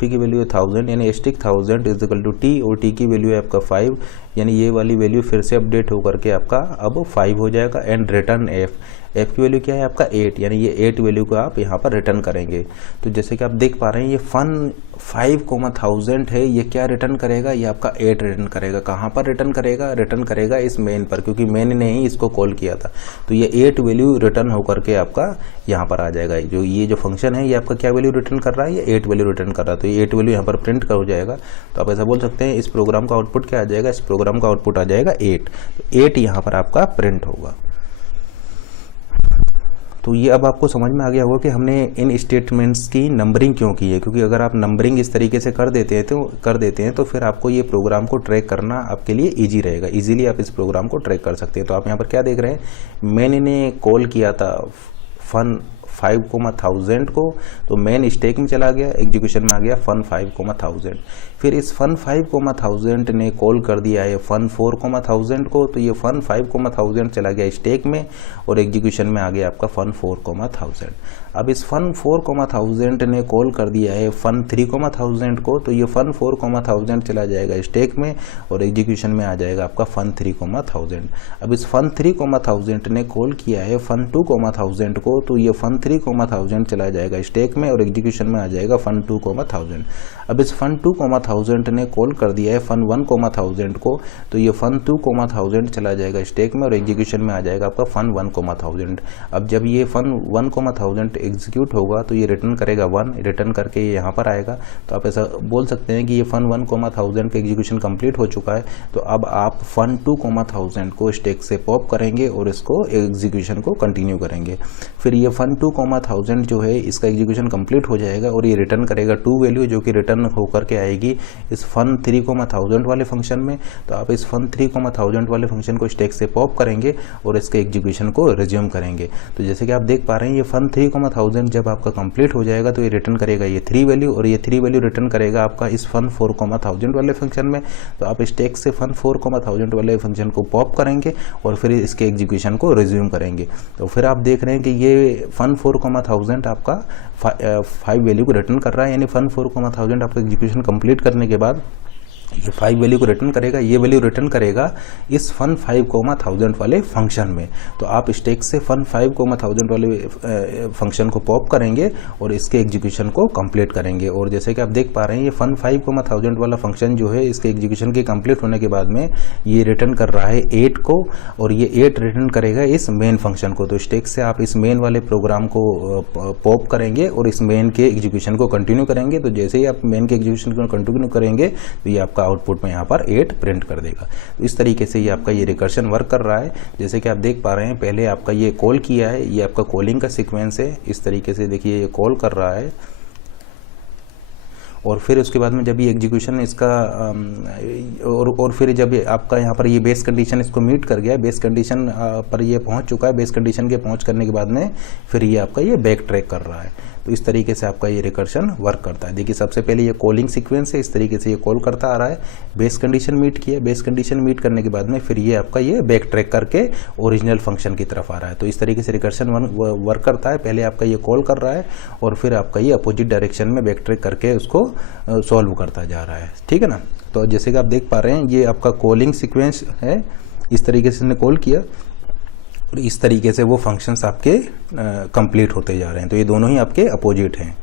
की वैल्यू है 1000 यानी एस्ट्रिक 1000 = टी और टी की वैल्यू है आपका 5 यानी ये वाली वैल्यू फिर से अपडेट होकर के आपका अब 5 हो जाएगा। एंड रिटर्न एफ की वैल्यू क्या है आपका 8 यानी ये 8 वैल्यू को आप यहाँ पर रिटर्न करेंगे। तो जैसे कि आप देख पा रहे हैं ये fun5, 1000 है, ये क्या रिटर्न करेगा, ये आपका 8 रिटर्न करेगा। कहाँ पर रिटर्न करेगा, रिटर्न करेगा इस मेन पर, क्योंकि मेन ने ही इसको कॉल किया था। तो ये 8 वैल्यू रिटर्न होकर के आपका यहाँ पर आ जाएगा। ये जो फंक्शन है ये आपका क्या वैल्यू रिटर्न कर रहा है, ये 8 वैल्यू रिटर्न कर रहा है। तो ये 8 वैल्यू यहाँ पर प्रिंट हो जाएगा। तो आप ऐसा बोल सकते हैं इस प्रोग्राम का आउटपुट क्या आ जाएगा, इस प्रोग्राम का आउटपुट आ जाएगा 8। तो 8 यहाँ पर आपका प्रिंट होगा। तो ये अब आपको समझ में आ गया होगा कि हमने इन स्टेटमेंट्स की नंबरिंग क्यों की है, क्योंकि अगर आप नंबरिंग इस तरीके से कर देते हैं तो फिर आपको ये प्रोग्राम को ट्रैक करना आपके लिए इजी रहेगा। इजीली आप इस प्रोग्राम को ट्रैक कर सकते हैं। तो आप यहाँ पर क्या देख रहे हैं, मैंने इन्हें कॉल किया था fun5, 1000 को, तो मेन स्टैक में चला गया, एग्जीक्यूशन में आ गया fun5, 1000। फिर इस फन 5,1000 ने कॉल कर दिया है फन 4,1000 को, तो ये फन 5,1000 चला गया स्टैक में और एग्जीक्यूशन में आ गया आपका फन 4,1000। अब इस फन 4,1000 ने कॉल कर दिया है फन 3,1000 को, तो ये फन 4,1000 चला जाएगा स्टैक में और एग्जीक्यूशन में आ जाएगा आपका फन 3,1000। अब इस फन 3,1000 ने कॉल किया है फन 2,1000 को, तो ये फन 3,1000 चला जाएगा स्टैक में और एग्जीक्यूशन में आ जाएगा फन 2,1000। अब इस फन 2,1000 ने कॉल कर दिया है फन 1,1000 को, तो ये फन 2,1000 चला जाएगा स्टैक में और एग्जीक्यूशन में आ जाएगा आपका फन 1,1000। अब जब ये फन 1,1000 एग्जीक्यूट होगा तो ये रिटर्न करेगा 1, रिटर्न करके ये यहाँ पर आएगा। तो आप ऐसा बोल सकते हैं कि ये फन 1,1000 का एग्जीक्यूशन कंप्लीट हो चुका है। तो अब आप फन 2,1000 को स्टैक से पॉप करेंगे और इसको एग्जीक्यूशन को कंटिन्यू करेंगे। फिर ये फन 2,1000 जो है इसका एग्जीक्यूशन कंप्लीट हो जाएगा और ये रिटर्न करेगा 2 वैल्यू, जो कि रिटर्न होकर के आएगी इस फन 3,1000 वाले फंक्शन में। तो आप इस फन 3,1000 वाले फंक्शन को स्टैक से पॉप करेंगे और इसके एग्जीक्यूशन को रिज्यूम करेंगे। तो जैसे कि आप देख पा रहे हैं ये फन 3,1000 जब आपका कंप्लीट हो जाएगा तो ये रिटर्न करेगा ये 3 वैल्यू और ये 3 वैल्यू रिटर्न करेगा आपका इस फन 4,1000 वाले फंक्शन में। तो आप स्टैक से फन 4,1000 वाले फंक्शन को पॉप करेंगे और फिर इसके एग्जीक्यूशन को रिज्यूम करेंगे। तो फिर आप देख रहे हैं कि ये फन 4,1000 आपका 5 वैल्यू को रिटर्न कर रहा है, यानी फन 4,1000 आपका एग्जीक्यूशन कंप्लीट करने के बाद ये 5 वैल्यू को रिटर्न करेगा, ये वैल्यू रिटर्न करेगा इस फन 5,1000 वाले फंक्शन में। तो आप स्टैक से फन 5,1000 वाले फंक्शन को पॉप करेंगे और इसके एग्जीक्यूशन को कंप्लीट करेंगे। और जैसे कि आप देख पा रहे हैं ये फन 5,1000 वाला फंक्शन जो है इसके एग्जीक्यूशन के कंप्लीट होने के बाद में ये रिटर्न कर रहा है 8 को और ये 8 रिटर्न करेगा इस मेन फंक्शन को। तो स्टैक से आप इस मेन वाले प्रोग्राम को पॉप करेंगे और इस मेन के एग्जीक्यूशन को कंटिन्यू करेंगे। तो जैसे ही आप मेन के एग्जीक्यूशन को कंटिन्यू करेंगे तो ये आपका आउटपुट में यहाँ पर 8 प्रिंट कर देगा। तो इस तरीके से ये आपका ये रिकर्शन वर्क कर रहा है। जैसे कि आप देख पा रहे हैं पहले आपका ये कॉल किया है, ये आपका कॉलिंग का सीक्वेंस है। इस तरीके से देखिए ये कॉल कर रहा है और फिर उसके बाद में जब ये एग्जीक्यूशन इसका और फिर जब आपका यहाँ पर ये बेस कंडीशन इसको मीट कर गया, बेस कंडीशन पर ये पहुँच चुका है, बेस कंडीशन के पहुँच करने के बाद में फिर ये आपका ये बैक ट्रैक कर रहा है। तो इस तरीके से आपका ये रिकर्शन वर्क करता है। देखिए सबसे पहले ये कॉलिंग सीक्वेंस है, इस तरीके से ये कॉल करता आ रहा है, बेस कंडीशन मीट किया, बेस कंडीशन मीट करने के बाद में फिर ये आपका ये बैक ट्रैक करके ओरिजिनल फंक्शन की तरफ आ रहा है। तो इस तरीके से रिकर्शन वर्क करता है। पहले आपका ये कॉल कर रहा है और फिर आपका ये अपोजिट डायरेक्शन में बैक ट्रैक करके उसको सॉल्व करता जा रहा है। ठीक है ना। तो जैसे कि आप देख पा रहे हैं ये आपका कॉलिंग सीक्वेंस है, इस तरीके से इसने कॉल किया और इस तरीके से वो फंक्शंस आपके कंप्लीट होते जा रहे हैं। तो ये दोनों ही आपके अपोजिट हैं,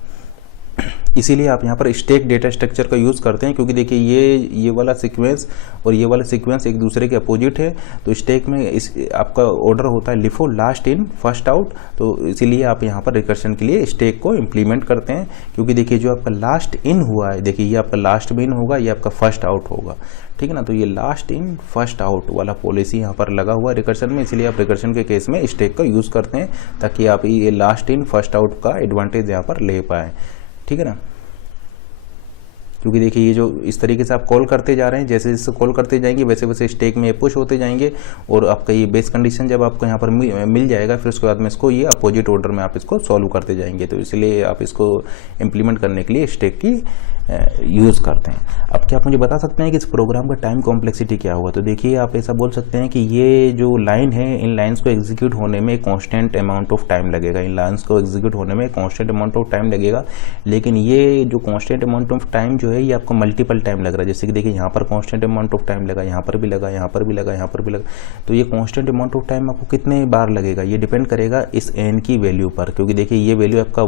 इसीलिए आप यहाँ पर स्टैक डेटा स्ट्रक्चर का यूज़ करते हैं, क्योंकि देखिए ये वाला सीक्वेंस और ये वाला सीक्वेंस एक दूसरे के अपोजिट है। तो स्टैक में इस आपका ऑर्डर होता है LIFO last in first out. तो इसीलिए आप यहाँ पर रिकर्शन के लिए स्टैक को इम्प्लीमेंट करते हैं, क्योंकि देखिए जो आपका लास्ट इन हुआ है, देखिए ये आपका लास्ट में इन होगा, ये आपका फर्स्ट आउट होगा। ठीक है ना। तो ये लास्ट इन फर्स्ट आउट वाला पॉलिसी यहाँ पर लगा हुआ है रिकर्शन में, इसलिए आप रिकर्शन के केस में स्टैक का यूज़ करते हैं ताकि आप ये लास्ट इन फर्स्ट आउट का एडवांटेज यहाँ पर ले पाएँ। ठीक है ना। क्योंकि देखिए ये जो इस तरीके से आप कॉल करते जा रहे हैं, जैसे जैसे कॉल करते जाएंगे वैसे वैसे स्टैक में पुश होते जाएंगे और आपका ये बेस कंडीशन जब आपको यहाँ पर मिल जाएगा फिर उसके बाद में इसको ये अपोजिट ऑर्डर में आप इसको सॉल्व करते जाएंगे। तो इसलिए आप इसको इम्प्लीमेंट करने के लिए स्टैक की यूज़ करते हैं। अब क्या आप मुझे बता सकते हैं कि इस प्रोग्राम का टाइम कॉम्प्लेक्सिटी क्या होगा? तो देखिए आप ऐसा बोल सकते हैं कि ये जो लाइन है, इन लाइंस को एग्जीक्यूट होने में कांस्टेंट अमाउंट ऑफ टाइम लगेगा, इन लाइंस को एग्जीक्यूट होने में कांस्टेंट अमाउंट ऑफ टाइम लगेगा। लेकिन ये जो कांस्टेंट अमाउंट ऑफ टाइम जो है ये आपको मल्टीपल टाइम लग रहा है। जैसे कि देखिए यहाँ पर कांस्टेंट अमाउंट ऑफ टाइम लगा, यहाँ पर भी लगा, यहाँ पर भी लगा, यहाँ पर भी लगा। तो ये कांस्टेंट अमाउंट ऑफ टाइम आपको कितने बार लगेगा ये डिपेंड करेगा इस एन की वैल्यू पर, क्योंकि देखिए ये वैल्यू आपका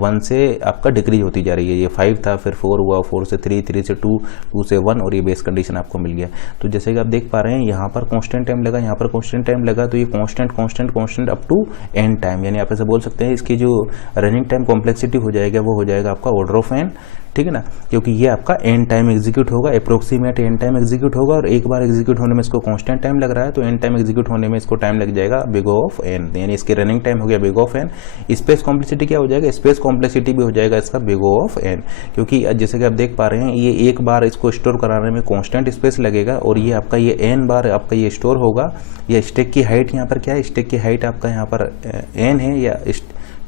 1 से आपका डिक्रीज होती जा रही है। ये 5 था, फिर 4 हुआ, 4 से 3, 3 से 2, 2 से 1 और ये बेस कंडीशन आपको मिल गया। तो जैसे कि आप देख पा रहे हैं यहाँ पर कांस्टेंट टाइम लगा, यहाँ पर कांस्टेंट टाइम लगा। तो ये constant up to n time, यानी आप ऐसे बोल सकते हैं इसकी जो रनिंग टाइम कॉम्प्लेक्सिटी हो जाएगा वो हो जाएगा आपका ऑर्डर ऑफ एन। ठीक है ना। क्योंकि ये आपका एन टाइम एग्जीक्यूट होगा, अप्रोक्सीमेट एन टाइम एग्जीक्यूट होगा और एक बार एग्जीक्यूट होने में इसको कांस्टेंट टाइम लग रहा है, तो एन टाइम एग्जीक्यूट होने में इसको टाइम लग जाएगा बिग O ऑफ एन, यानी इसकी रनिंग टाइम हो गया big O of n. Space complexity क्या हो जाएगा? स्पेस कॉम्प्लेक्सिटी भी हो जाएगा इसका बिग O ऑफ एन, क्योंकि जैसे कि आप देख पा रहे हैं ये एक बार इसको स्टोर कराने में कांस्टेंट स्पेस लगेगा और ये आपका ये एन बार आपका ये स्टोर होगा। ये स्टैक की हाइट यहाँ पर क्या है? स्टैक की हाइट आपका यहाँ पर एन है या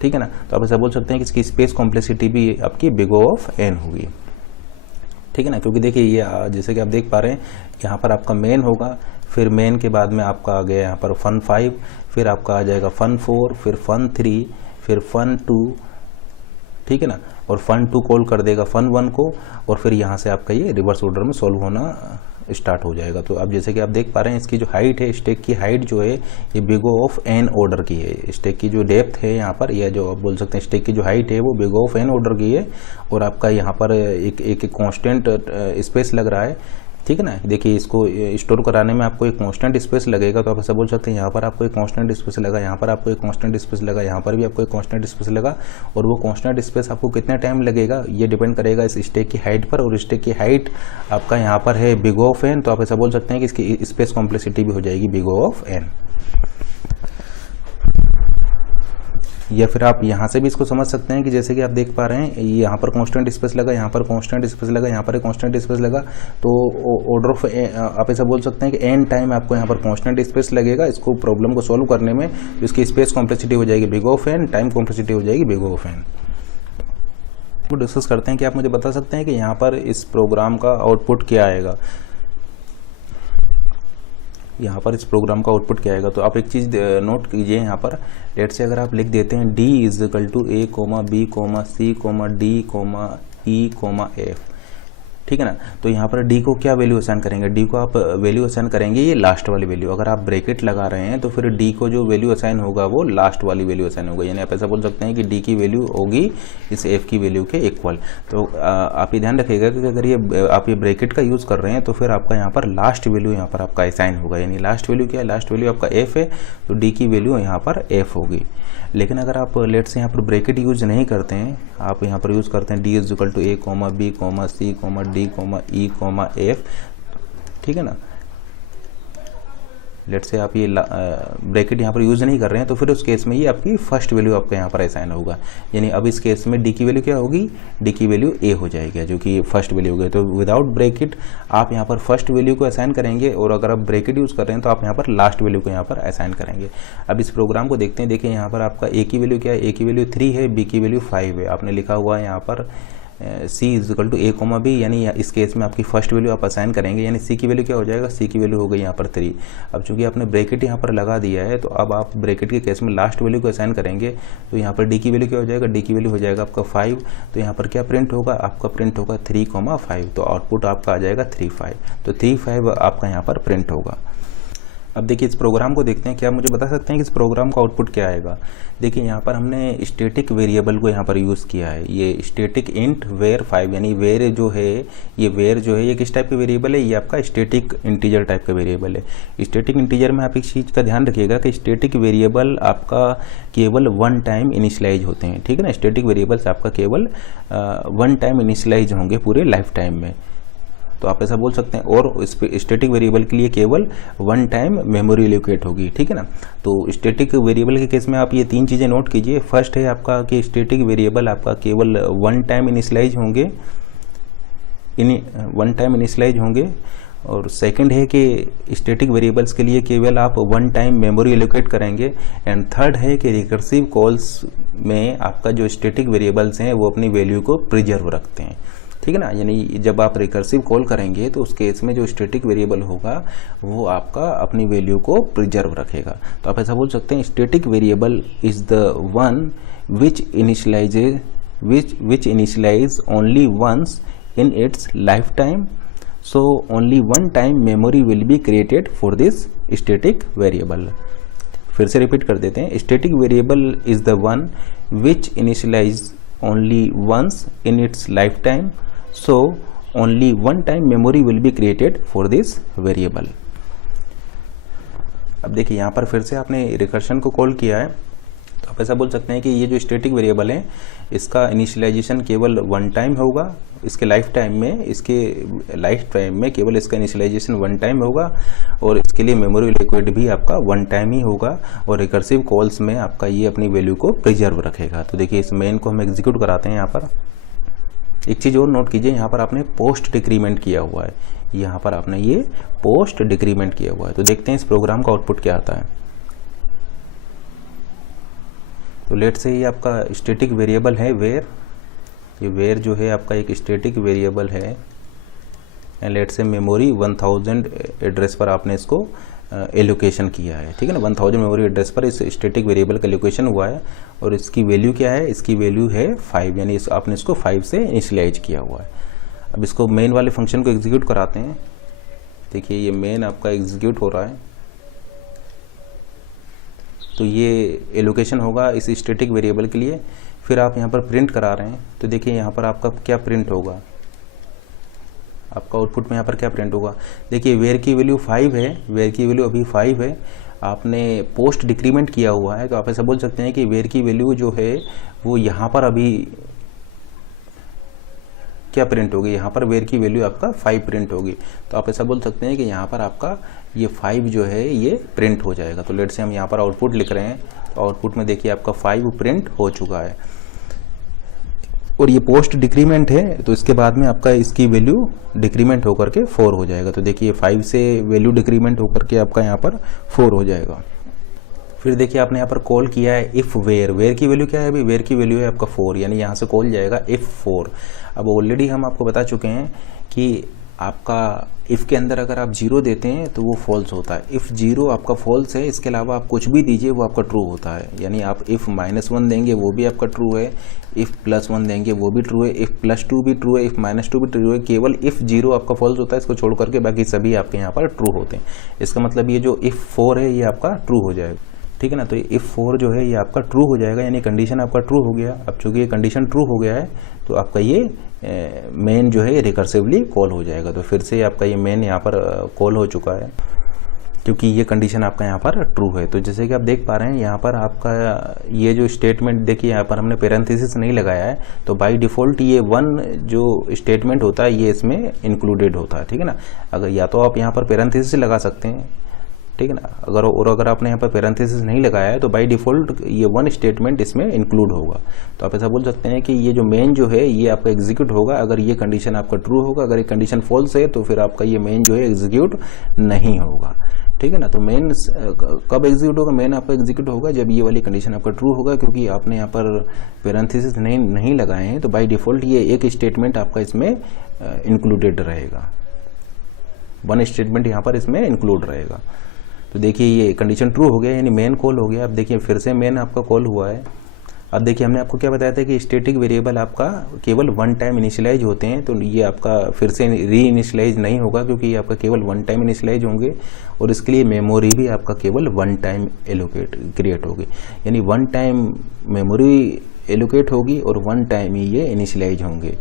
ठीक है ना। तो आप ऐसा बोल सकते हैं कि इसकी स्पेस कॉम्प्लेक्सिटी भी आपकी बिग O ऑफ एन होगी। ठीक है ना, क्योंकि देखिए ये जैसे कि आप देख पा रहे हैं यहाँ पर आपका मेन होगा, फिर मेन के बाद में आपका आ गया यहाँ पर फन 5, फिर आपका आ जाएगा फन 4, फिर फन 3, फिर फन 2, ठीक है ना, और फन 2 कॉल कर देगा फन 1 को, और फिर यहाँ से आपका ये रिवर्स ऑर्डर में सॉल्व होना स्टार्ट हो जाएगा। तो अब जैसे कि आप देख पा रहे हैं इसकी जो हाइट है, स्टैक की हाइट जो है ये big O of n order की है। स्टैक की जो डेप्थ है यहाँ पर, या जो आप बोल सकते हैं स्टैक की जो हाइट है वो big O of n order की है, और आपका यहाँ पर एक कांस्टेंट स्पेस लग रहा है, ठीक है ना। देखिए इसको स्टोर कराने में आपको एक कांस्टेंट स्पेस लगेगा, तो आप ऐसा बोल सकते हैं यहाँ पर आपको एक कांस्टेंट स्पेस लगा, यहाँ पर आपको एक कांस्टेंट स्पेस लगा, यहाँ पर भी आपको एक कांस्टेंट स्पेस लगा, और वो कांस्टेंट स्पेस आपको कितना टाइम लगेगा ये डिपेंड करेगा इस स्टैक की हाइट पर, और स्टैक की हाइट आपका यहाँ पर है बिग O ऑफ n, तो आप ऐसा बोल सकते हैं कि इसकी स्पेस कॉम्प्लेक्सिटी भी हो जाएगी बिग O ऑफ n। या फिर आप यहाँ से भी इसको समझ सकते हैं कि जैसे कि आप देख पा रहे हैं यहाँ पर कांस्टेंट स्पेस लगा, यहाँ पर कांस्टेंट स्पेस लगा, यहाँ पर कांस्टेंट स्पेस लगा, तो ऑर्डर ऑफ आप ऐसा बोल सकते हैं कि n टाइम आपको यहाँ पर कांस्टेंट स्पेस लगेगा इसको प्रॉब्लम को सॉल्व करने में, तो इसकी स्पेस कॉम्प्लेक्सिटी हो जाएगी big O of n, time complexity हो जाएगी बिग O ऑफ n। तो डिस्कस करते हैं कि आप मुझे बता सकते हैं कि यहाँ पर इस प्रोग्राम का आउटपुट क्या आएगा, यहाँ पर इस प्रोग्राम का आउटपुट क्या आएगा। तो आप एक चीज़ नोट कीजिए यहाँ पर, लेट से अगर आप लिख देते हैं D is equal to A, B, C, D, E, F, ठीक है ना, तो यहाँ पर D को क्या वैल्यू असाइन करेंगे, D को आप वैल्यू असाइन करेंगे ये लास्ट वाली वैल्यू। अगर आप ब्रैकेट लगा रहे हैं तो फिर D को जो वैल्यू असाइन होगा वो लास्ट वाली वैल्यू असाइन होगा, यानी आप ऐसा बोल सकते हैं कि D की वैल्यू होगी इस F की वैल्यू के इक्वल। तो आप ये ध्यान रखिएगा कि अगर ये आप ये ब्रैकेट का यूज़ कर रहे हैं तो फिर आपका यहाँ पर लास्ट वैल्यू यहाँ पर आपका असाइन होगा, यानी लास्ट वैल्यू क्या है, लास्ट वैल्यू आपका F है, तो D की वैल्यू यहाँ पर F होगी। लेकिन अगर आप लेट से यहाँ पर ब्रैकेट यूज नहीं करते हैं, आप यहाँ पर यूज़ करते हैं D is equal to A, B, C, D, E, F, ठीक है ना, लेट से आप ये ब्रैकेट यहाँ पर यूज़ नहीं कर रहे हैं तो फिर उस केस में ये आपकी फर्स्ट वैल्यू आपका यहाँ पर असाइन होगा, यानी अब इस केस में D की वैल्यू क्या होगी, D की वैल्यू A हो जाएगी जो कि फर्स्ट वैल्यू हो गई। तो विदाउट ब्रैकेट आप यहाँ पर फर्स्ट वैल्यू को असाइन करेंगे, और अगर आप ब्रैकेट यूज़ कर रहे हैं तो आप यहाँ पर लास्ट वैल्यू को यहाँ पर असाइन करेंगे। अब इस प्रोग्राम को देखते हैं, देखिए यहाँ पर आपका A की वैल्यू क्या है, A की वैल्यू 3 है, B की वैल्यू 5 है, आपने लिखा हुआ है यहाँ पर C is equal to A, B, यानी इस केस में आपकी फर्स्ट वैल्यू आप असाइन करेंगे, यानी C की वैल्यू क्या हो जाएगा, C की वैल्यू हो गई यहाँ पर 3। अब चूंकि आपने ब्रैकेट यहाँ पर लगा दिया है तो अब आप ब्रैकेट के केस में लास्ट वैल्यू को असाइन करेंगे, तो यहाँ पर D की वैल्यू क्या हो जाएगा, D की वैल्यू हो जाएगा आपका 5, तो यहाँ पर क्या प्रिंट होगा, आपका प्रिंट होगा 3, 5, तो आउटपुट आपका आ जाएगा 3, 5, तो 3, 5 आपका यहाँ पर प्रिंट होगा। अब देखिए इस प्रोग्राम को देखते हैं, क्या मुझे बता सकते हैं कि इस प्रोग्राम का आउटपुट क्या आएगा। देखिए यहाँ पर हमने स्टैटिक वेरिएबल को यहाँ पर यूज़ किया है, ये स्टैटिक इंट वेर 5, यानी वेर जो है ये किस टाइप का वेरिएबल है, ये आपका स्टैटिक इंटीजर टाइप का वेरिएबल है। स्टैटिक इंटीजर में आप एक चीज़ का ध्यान रखिएगा कि स्टैटिक वेरिएबल आपका केवल 1 टाइम इनिशियलाइज होते हैं, ठीक है ना, स्टैटिक वेरिएबल्स आपका केवल 1 टाइम इनिशियलाइज होंगे पूरे लाइफ टाइम में, तो आप ऐसा बोल सकते हैं। और स्टैटिक वेरिएबल के लिए केवल 1 टाइम मेमोरी एलोकेट होगी, ठीक है ना। तो स्टैटिक वेरिएबल के केस में आप ये 3 चीज़ें नोट कीजिए। फर्स्ट है आपका कि स्टैटिक वेरिएबल आपका केवल 1 टाइम इनिशियलाइज होंगे, 1 टाइम इनिशियलाइज होंगे। और सेकंड है कि स्टैटिक वेरिएबल्स के लिए केवल आप 1 टाइम मेमोरी एलोकेट करेंगे। एंड थर्ड है कि रिकर्सिव कॉल्स में आपका जो स्टैटिक वेरिएबल्स हैं वो अपनी वैल्यू को प्रिजर्व रखते हैं, ठीक है ना, यानी जब आप रिकर्सिव कॉल करेंगे तो उस केस में जो स्टैटिक वेरिएबल होगा वो आपका अपनी वैल्यू को प्रिजर्व रखेगा। तो आप ऐसा बोल सकते हैं static variable is the one which initialise only once in its lifetime, so only 1 time memory will be created for this static variable. फिर से रिपीट कर देते हैं, static variable is the one which initialise only once in its lifetime, so only 1 time memory will be created for this variable। अब देखिए यहाँ पर फिर से आपने रिकर्शन को कॉल किया है, तो आप ऐसा बोल सकते हैं कि ये जो स्टैटिक वेरिएबल है इसका इनिशियलाइजेशन केवल 1 टाइम होगा, इसके लाइफ टाइम में केवल इसका इनिशियलाइजेशन 1 टाइम होगा, और इसके लिए मेमोरी एलोकेट भी आपका 1 टाइम ही होगा, और रिकर्सिव कॉल्स में आपका ये अपनी वैल्यू को प्रिजर्व रखेगा। तो देखिए इस मेन को हम एग्जीक्यूट कराते हैं। यहाँ पर एक चीज़ और नोट कीजिए, यहाँ पर आपने पोस्ट डिक्रीमेंट किया हुआ है, यहाँ पर आपने ये पोस्ट डिक्रीमेंट किया हुआ है। तो देखते हैं इस प्रोग्राम का आउटपुट क्या आता है। तो लेट से ये आपका स्टैटिक वेरिएबल है वेर, ये वेर जो है आपका एक स्टैटिक वेरिएबल है, एंड लेट से मेमोरी 1000 एड्रेस पर आपने इसको एलोकेशन किया है, ठीक है ना। 1000 मेमोरी एड्रेस पर इस स्टैटिक वेरिएबल का एलोकेशन हुआ है और इसकी वैल्यू क्या है, इसकी वैल्यू है 5, यानी आपने इसको 5 से इनिशियलाइज किया हुआ है। अब इसको मेन वाले फंक्शन को एग्जीक्यूट कराते हैं। देखिए ये मेन आपका एग्जीक्यूट हो रहा है, तो ये एलोकेशन होगा इस स्टैटिक वेरिएबल के लिए। फिर आप यहाँ पर प्रिंट करा रहे हैं, तो देखिए यहाँ पर आपका क्या प्रिंट होगा, आपका आउटपुट में यहाँ पर क्या प्रिंट होगा। देखिए वेयर की वैल्यू 5 है, वेयर की वैल्यू अभी 5 है, आपने पोस्ट डिक्रीमेंट किया हुआ है, तो आप ऐसा बोल सकते हैं कि वेयर की वैल्यू जो है वो यहाँ पर अभी क्या प्रिंट होगी, यहाँ पर वेयर की वैल्यू आपका 5 प्रिंट होगी। तो आप ऐसा बोल सकते हैं कि यहाँ पर आपका ये 5 जो है ये प्रिंट हो जाएगा। तो लेट से हम यहाँ पर आउटपुट लिख रहे हैं, तो आउटपुट में देखिए आपका 5 प्रिंट हो चुका है और ये पोस्ट डिक्रीमेंट है, तो इसके बाद में आपका इसकी वैल्यू डिक्रीमेंट होकर के 4 हो जाएगा। तो देखिए 5 से वैल्यू डिक्रीमेंट होकर के आपका यहाँ पर 4 हो जाएगा। फिर देखिए आपने यहाँ पर कॉल किया है इफ़ वेयर, वेयर की वैल्यू क्या है अभी, वेयर की वैल्यू है आपका 4, यानी यहाँ से कॉल जाएगा इफ़ 4। अब ऑलरेडी हम आपको बता चुके हैं कि आपका इफ़ के अंदर अगर आप 0 देते हैं तो वो फॉल्स होता है। इफ़ 0 आपका फॉल्स है, इसके अलावा आप कुछ भी दीजिए वो आपका ट्रू होता है। यानी आप इफ़ -1 देंगे वो भी आपका ट्रू है, इफ़ +1 देंगे वो भी ट्रू है, इफ़ +2 भी ट्रू है, इफ़ -2 भी ट्रू है। केवल इफ़ 0 आपका फॉल्स होता है, इसको छोड़ करके बाकी सभी आपके यहाँ पर ट्रू होते हैं। इसका मतलब ये जो इफ़ 4 है ये आपका ट्रू हो जाएगा, ठीक है ना। तो इफ़ 4 जो है ये आपका ट्रू हो जाएगा, यानी कंडीशन आपका ट्रू हो गया। अब चूंकि ये कंडीशन ट्रू हो गया है तो आपका ये मेन जो है रिकर्सिवली कॉल हो जाएगा। तो फिर से आपका ये मेन यहाँ पर कॉल हो चुका है क्योंकि ये कंडीशन आपका यहाँ पर ट्रू है। तो जैसे कि आप देख पा रहे हैं यहाँ पर आपका ये जो स्टेटमेंट देखिए यहाँ पर हमने पैरेंथेसिस नहीं लगाया है, तो बाय डिफ़ॉल्ट ये 1 जो स्टेटमेंट होता है ये इसमें इंक्लूडेड होता है, ठीक है ना। अगर या तो आप यहाँ पर पैरेंथेसिस लगा सकते हैं, ठीक है ना, अगर आपने यहाँ पर पैरेंथेसिस नहीं लगाया है तो बाय डिफ़ॉल्ट ये 1 स्टेटमेंट इसमें इंक्लूड होगा। तो आप ऐसा बोल सकते हैं कि ये जो मेन जो है ये आपका एग्जीक्यूट होगा अगर ये कंडीशन आपका ट्रू होगा। अगर ये कंडीशन फॉल्स है तो फिर आपका ये मेन जो है एग्जीक्यूट नहीं होगा, ठीक है ना। तो मेन कब एग्जीक्यूट होगा, मेन आपका एग्जीक्यूट होगा जब ये वाली कंडीशन आपका ट्रू होगा, क्योंकि आपने यहाँ पर पैरेंथेसिस नहीं लगाए हैं। तो बाय डिफ़ॉल्ट ये एक स्टेटमेंट आपका इसमें इंक्लूडेड रहेगा, 1 स्टेटमेंट यहाँ पर इसमें इंक्लूड रहेगा। तो देखिए ये कंडीशन ट्रू हो गया, यानी मेन कॉल हो गया। अब देखिए फिर से मेन आपका कॉल हुआ है। अब देखिए हमने आपको क्या बताया था कि स्टैटिक वेरिएबल आपका केवल 1 टाइम इनिशियलाइज होते हैं, तो ये आपका फिर से री इनिशियलाइज नहीं होगा क्योंकि ये आपका केवल 1 टाइम इनिशियलाइज होंगे और इसके लिए मेमोरी भी आपका केवल 1 टाइम क्रिएट होगी, यानी 1 टाइम मेमोरी एलोकेट होगी और 1 टाइम ही ये इनिशियलाइज होंगे।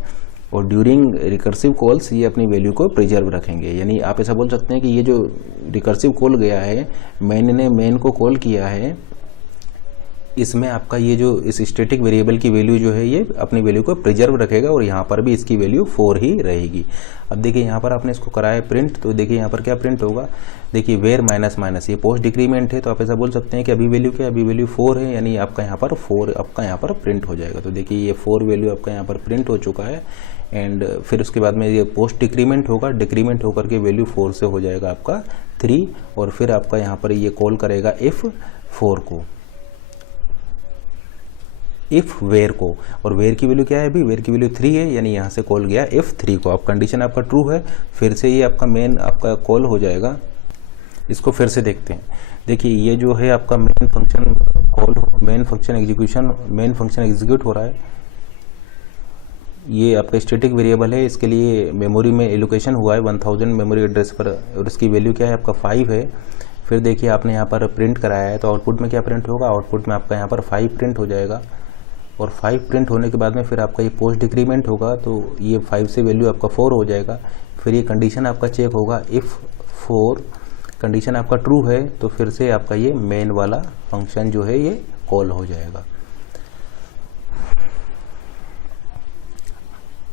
और ड्यूरिंग रिकर्सिव कॉल्स ये अपनी वैल्यू को प्रिजर्व रखेंगे, यानी आप ऐसा बोल सकते हैं कि ये जो रिकर्सिव कॉल गया है, मैंने मेन को कॉल किया है, इसमें आपका ये जो इस स्टैटिक वेरिएबल की वैल्यू जो है ये अपनी वैल्यू को प्रिजर्व रखेगा और यहाँ पर भी इसकी वैल्यू 4 ही रहेगी। अब देखिए यहाँ पर आपने इसको कराया प्रिंट, तो देखिए यहाँ पर क्या प्रिंट होगा, देखिए वेयर माइनस ये पोस्ट डिक्रीमेंट है, तो आप ऐसा बोल सकते हैं कि अभी वैल्यू क्या है, अभी वैल्यू 4 है, यानी आपका यहाँ पर 4 आपका यहाँ पर प्रिंट हो जाएगा। तो देखिए ये 4 वैल्यू आपका यहाँ पर प्रिंट हो चुका है एंड फिर उसके बाद में ये पोस्ट डिक्रीमेंट होगा, डिक्रीमेंट होकर के वैल्यू 4 से हो जाएगा आपका 3 और फिर आपका यहाँ पर ये कॉल करेगा इफ़ 4 को, इफ़ वेयर को, और वेयर की वैल्यू क्या है, अभी वेयर की वैल्यू 3 है, यानी यहाँ से कॉल गया इफ़ 3 को। अब कंडीशन आपका ट्रू है, फिर से ये आपका मेन आपका कॉल हो जाएगा। इसको फिर से देखते हैं। देखिए ये जो है आपका main function call, main function execute हो रहा है। ये आपका स्टैटिक वेरिएबल है, इसके लिए मेमोरी में एलोकेशन हुआ है 1000 मेमोरी एड्रेस पर और इसकी वैल्यू क्या है आपका 5 है। फिर देखिए आपने यहाँ पर प्रिंट कराया है, तो आउटपुट में क्या प्रिंट होगा, आउटपुट में आपका यहाँ पर 5 प्रिंट हो जाएगा और 5 प्रिंट होने के बाद में फिर आपका ये पोस्ट डिक्रीमेंट होगा, तो ये 5 से वैल्यू आपका 4 हो जाएगा। फिर ये कंडीशन आपका चेक होगा, इफ़ 4 कंडीशन आपका ट्रू है तो फिर से आपका ये मेन वाला फंक्शन जो है ये कॉल हो जाएगा।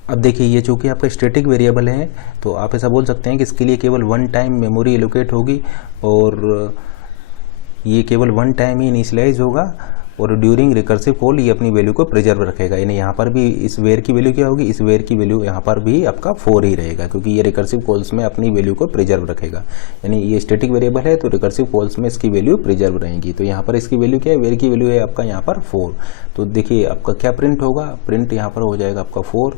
अब देखिए ये चूंकि आपका स्टैटिक वेरिएबल है तो आप ऐसा बोल सकते हैं कि इसके लिए केवल 1 टाइम मेमोरी एलोकेट होगी और ये केवल 1 टाइम ही इनिशियलाइज होगा और ड्यूरिंग रिकर्सिव कॉल ये अपनी वैल्यू को प्रिजर्व रखेगा, यानी यहाँ पर भी इस वेयर की वैल्यू क्या होगी, इस वेयर की वैल्यू यहाँ पर भी आपका 4 ही रहेगा क्योंकि ये रिकर्सिव कॉल्स में अपनी वैल्यू को प्रिजर्व रखेगा। यानी ये स्टैटिक वेरिएबल है तो रिकर्सिव कॉल्स में इसकी वैल्यू प्रिजर्व रहेगी। तो यहाँ पर इसकी वैल्यू क्या है, वेयर की वैल्यू है आपका यहाँ पर 4। तो देखिए आपका क्या प्रिंट होगा, प्रिंट यहाँ पर हो जाएगा आपका 4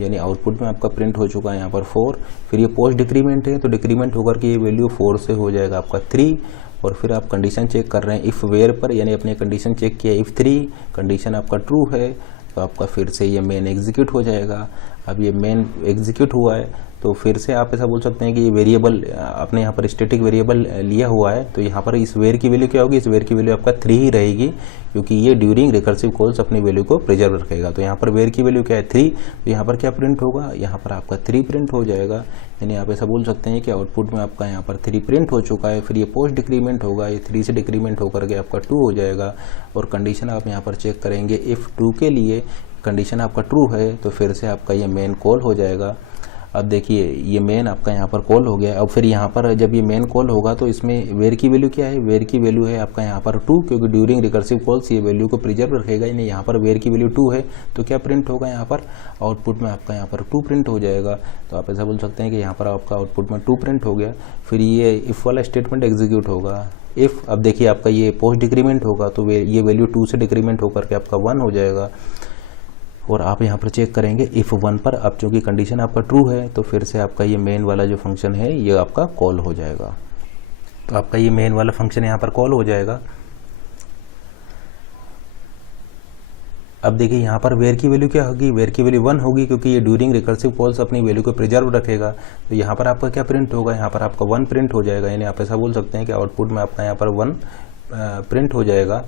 यानी आउटपुट में आपका प्रिंट हो चुका है यहाँ पर 4। फिर ये पोस्ट डिक्रीमेंट है तो डिक्रीमेंट होकर के ये वैल्यू 4 से हो जाएगा आपका 3। और फिर आप कंडीशन चेक कर रहे हैं इफ़ वेयर पर, यानी अपने कंडीशन चेक किया इफ़ 3 कंडीशन आपका ट्रू है तो आपका फिर से ये मेन एग्जीक्यूट हो जाएगा। अब ये मेन एग्जीक्यूट हुआ है तो फिर से आप ऐसा बोल सकते हैं कि ये वेरिएबल आपने यहाँ पर स्टैटिक वेरिएबल लिया हुआ है, तो यहाँ पर इस वेयर की वैल्यू क्या होगी, इस वेयर की वैल्यू आपका 3 ही रहेगी, क्योंकि ये ड्यूरिंग रिकर्सिव कॉल्स अपनी वैल्यू को प्रिजर्व रखेगा। तो यहाँ पर वेयर की वैल्यू क्या है 3, तो यहाँ पर क्या प्रिंट होगा, यहाँ पर आपका 3 प्रिंट हो जाएगा। यानी आप ऐसा बोल सकते हैं कि आउटपुट में आपका यहाँ पर 3 प्रिंट हो चुका है। फिर ये पोस्ट डिक्रीमेंट होगा, ये 3 से डिक्रीमेंट होकर के आपका 2 हो जाएगा। और कंडीशन आप यहाँ पर चेक करेंगे इफ़ 2 के लिए कंडीशन आपका ट्रू है तो फिर से आपका ये मेन कॉल हो जाएगा। अब देखिए ये मेन आपका यहाँ पर कॉल हो गया। अब फिर यहाँ पर जब ये मेन कॉल होगा तो इसमें वेयर की वैल्यू क्या है, वेयर की वैल्यू है आपका यहाँ पर 2, क्योंकि ड्यूरिंग रिकर्सिव कॉल्स ये वैल्यू को प्रिजर्व रखेगा। यानी यहाँ पर वेयर की वैल्यू 2 है तो क्या प्रिंट होगा, यहाँ पर आउटपुट में आपका यहाँ पर 2 प्रिंट हो जाएगा। तो आप ऐसा बोल सकते हैं कि यहाँ पर आपका आउटपुट में 2 प्रिंट हो गया। फिर ये इफ़ वाला स्टेटमेंट एग्जीक्यूट होगा इफ़। अब देखिए आपका ये पोस्ट डिक्रीमेंट होगा तो ये वैल्यू 2 से डिक्रीमेंट होकर के आपका 1 हो जाएगा। और आप यहाँ पर चेक करेंगे इफ़ 1 पर, अब चूँकि कंडीशन आपका ट्रू है तो फिर से आपका ये मेन वाला जो फंक्शन है ये आपका कॉल हो जाएगा। तो आपका ये मेन वाला फंक्शन यहाँ पर कॉल हो जाएगा। अब देखिए यहाँ पर वेयर की वैल्यू क्या होगी, वेयर की वैल्यू 1 होगी, क्योंकि ये ड्यूरिंग रिकर्सिव कॉल्स अपनी वैल्यू को प्रिजर्व रखेगा। तो यहाँ पर आपका क्या प्रिंट होगा, यहाँ पर आपका 1 प्रिंट हो जाएगा। यानी आप ऐसा बोल सकते हैं कि आउटपुट में आपका यहाँ पर 1 प्रिंट हो जाएगा।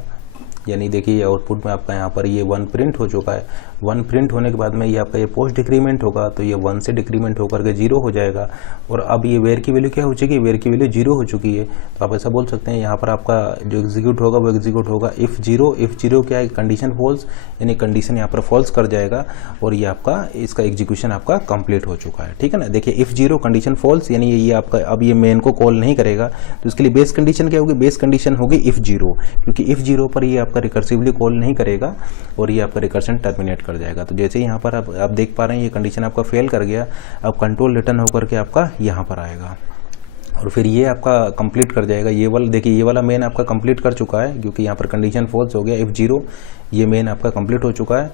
यानी देखिए आउटपुट में आपका यहाँ पर ये 1 प्रिंट हो चुका है। 1 प्रिंट होने के बाद में ये आपका ये पोस्ट डिक्रीमेंट होगा तो ये 1 से डिक्रीमेंट होकर के 0 हो जाएगा। और अब ये वेयर की वैल्यू क्या हो चुकी है, वेयर की वैल्यू 0 हो चुकी है। तो आप ऐसा बोल सकते हैं यहाँ पर आपका जो एग्जीक्यूट होगा वो एग्जीक्यूट होगा इफ़ 0 क्या है, कंडीशन फॉल्स, यानी कंडीशन यहाँ पर फॉल्स कर जाएगा और ये आपका इसका एग्जीक्यूशन आपका कंप्लीट हो चुका है। ठीक है ना। देखिए इफ़ 0 कंडीशन फॉल्स, यानी ये आपका अब ये मेन को कॉल नहीं करेगा। तो इसके लिए बेस कंडीशन क्या होगी, बेस कंडीशन होगी इफ़ 0, क्योंकि इफ़ 0 पर ये आपका रिकर्सिवली कॉल नहीं करेगा और ये आपका रिकर्शन टर्मिनेट कर जाएगा। तो जैसे यहाँ पर आप देख पा रहे हैं ये कंडीशन आपका फेल कर गया। अब कंट्रोल रिटर्न होकर के आपका यहाँ पर आएगा और फिर ये आपका कंप्लीट कर जाएगा। ये वाला देखिए ये वाला मेन आपका कंप्लीट कर चुका है, क्योंकि यहाँ पर कंडीशन फॉल्स हो गया इफ़ 0, ये मेन आपका कंप्लीट हो चुका है।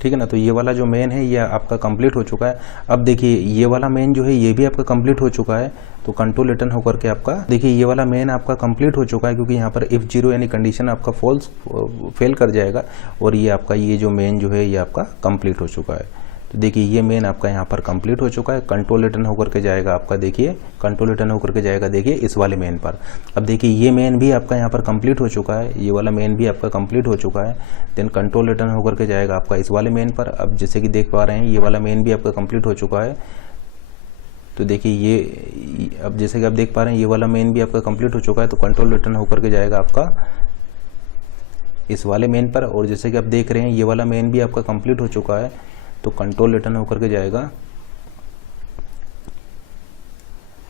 ठीक है ना। तो ये वाला जो मेन है ये आपका कंप्लीट हो चुका है। अब देखिए ये वाला मेन जो है ये भी आपका कंप्लीट हो चुका है। तो कंट्रोल रिटर्न होकर के आपका देखिए ये वाला मेन आपका कंप्लीट हो चुका है, क्योंकि यहाँ पर इफ़ 0 यानी कंडीशन आपका फॉल्स फेल कर जाएगा और ये आपका ये जो मेन जो है ये आपका कंप्लीट हो चुका है। तो देखिए ये मेन आपका यहाँ पर कंप्लीट हो चुका है। कंट्रोल रिटर्न होकर के जाएगा आपका, देखिए कंट्रोल रिटर्न होकर के जाएगा देखिए इस वाले मेन पर। अब देखिए ये मेन भी आपका यहाँ पर कंप्लीट हो चुका है, ये वाला मेन भी आपका कंप्लीट हो चुका है। देन कंट्रोल रिटर्न होकर के जाएगा आपका इस वाले मेन पर। अब जैसे कि देख पा रहे हैं ये वाला मेन भी आपका कंप्लीट हो चुका है। तो देखिए ये अब जैसे कि आप देख पा रहे हैं ये वाला मेन भी आपका कंप्लीट हो चुका है। तो कंट्रोल रिटर्न होकर के जाएगा आपका इस वाले मेन पर। और जैसे कि आप देख रहे हैं ये वाला मेन भी आपका कंप्लीट हो चुका है, तो कंट्रोल रिटर्न होकर के जाएगा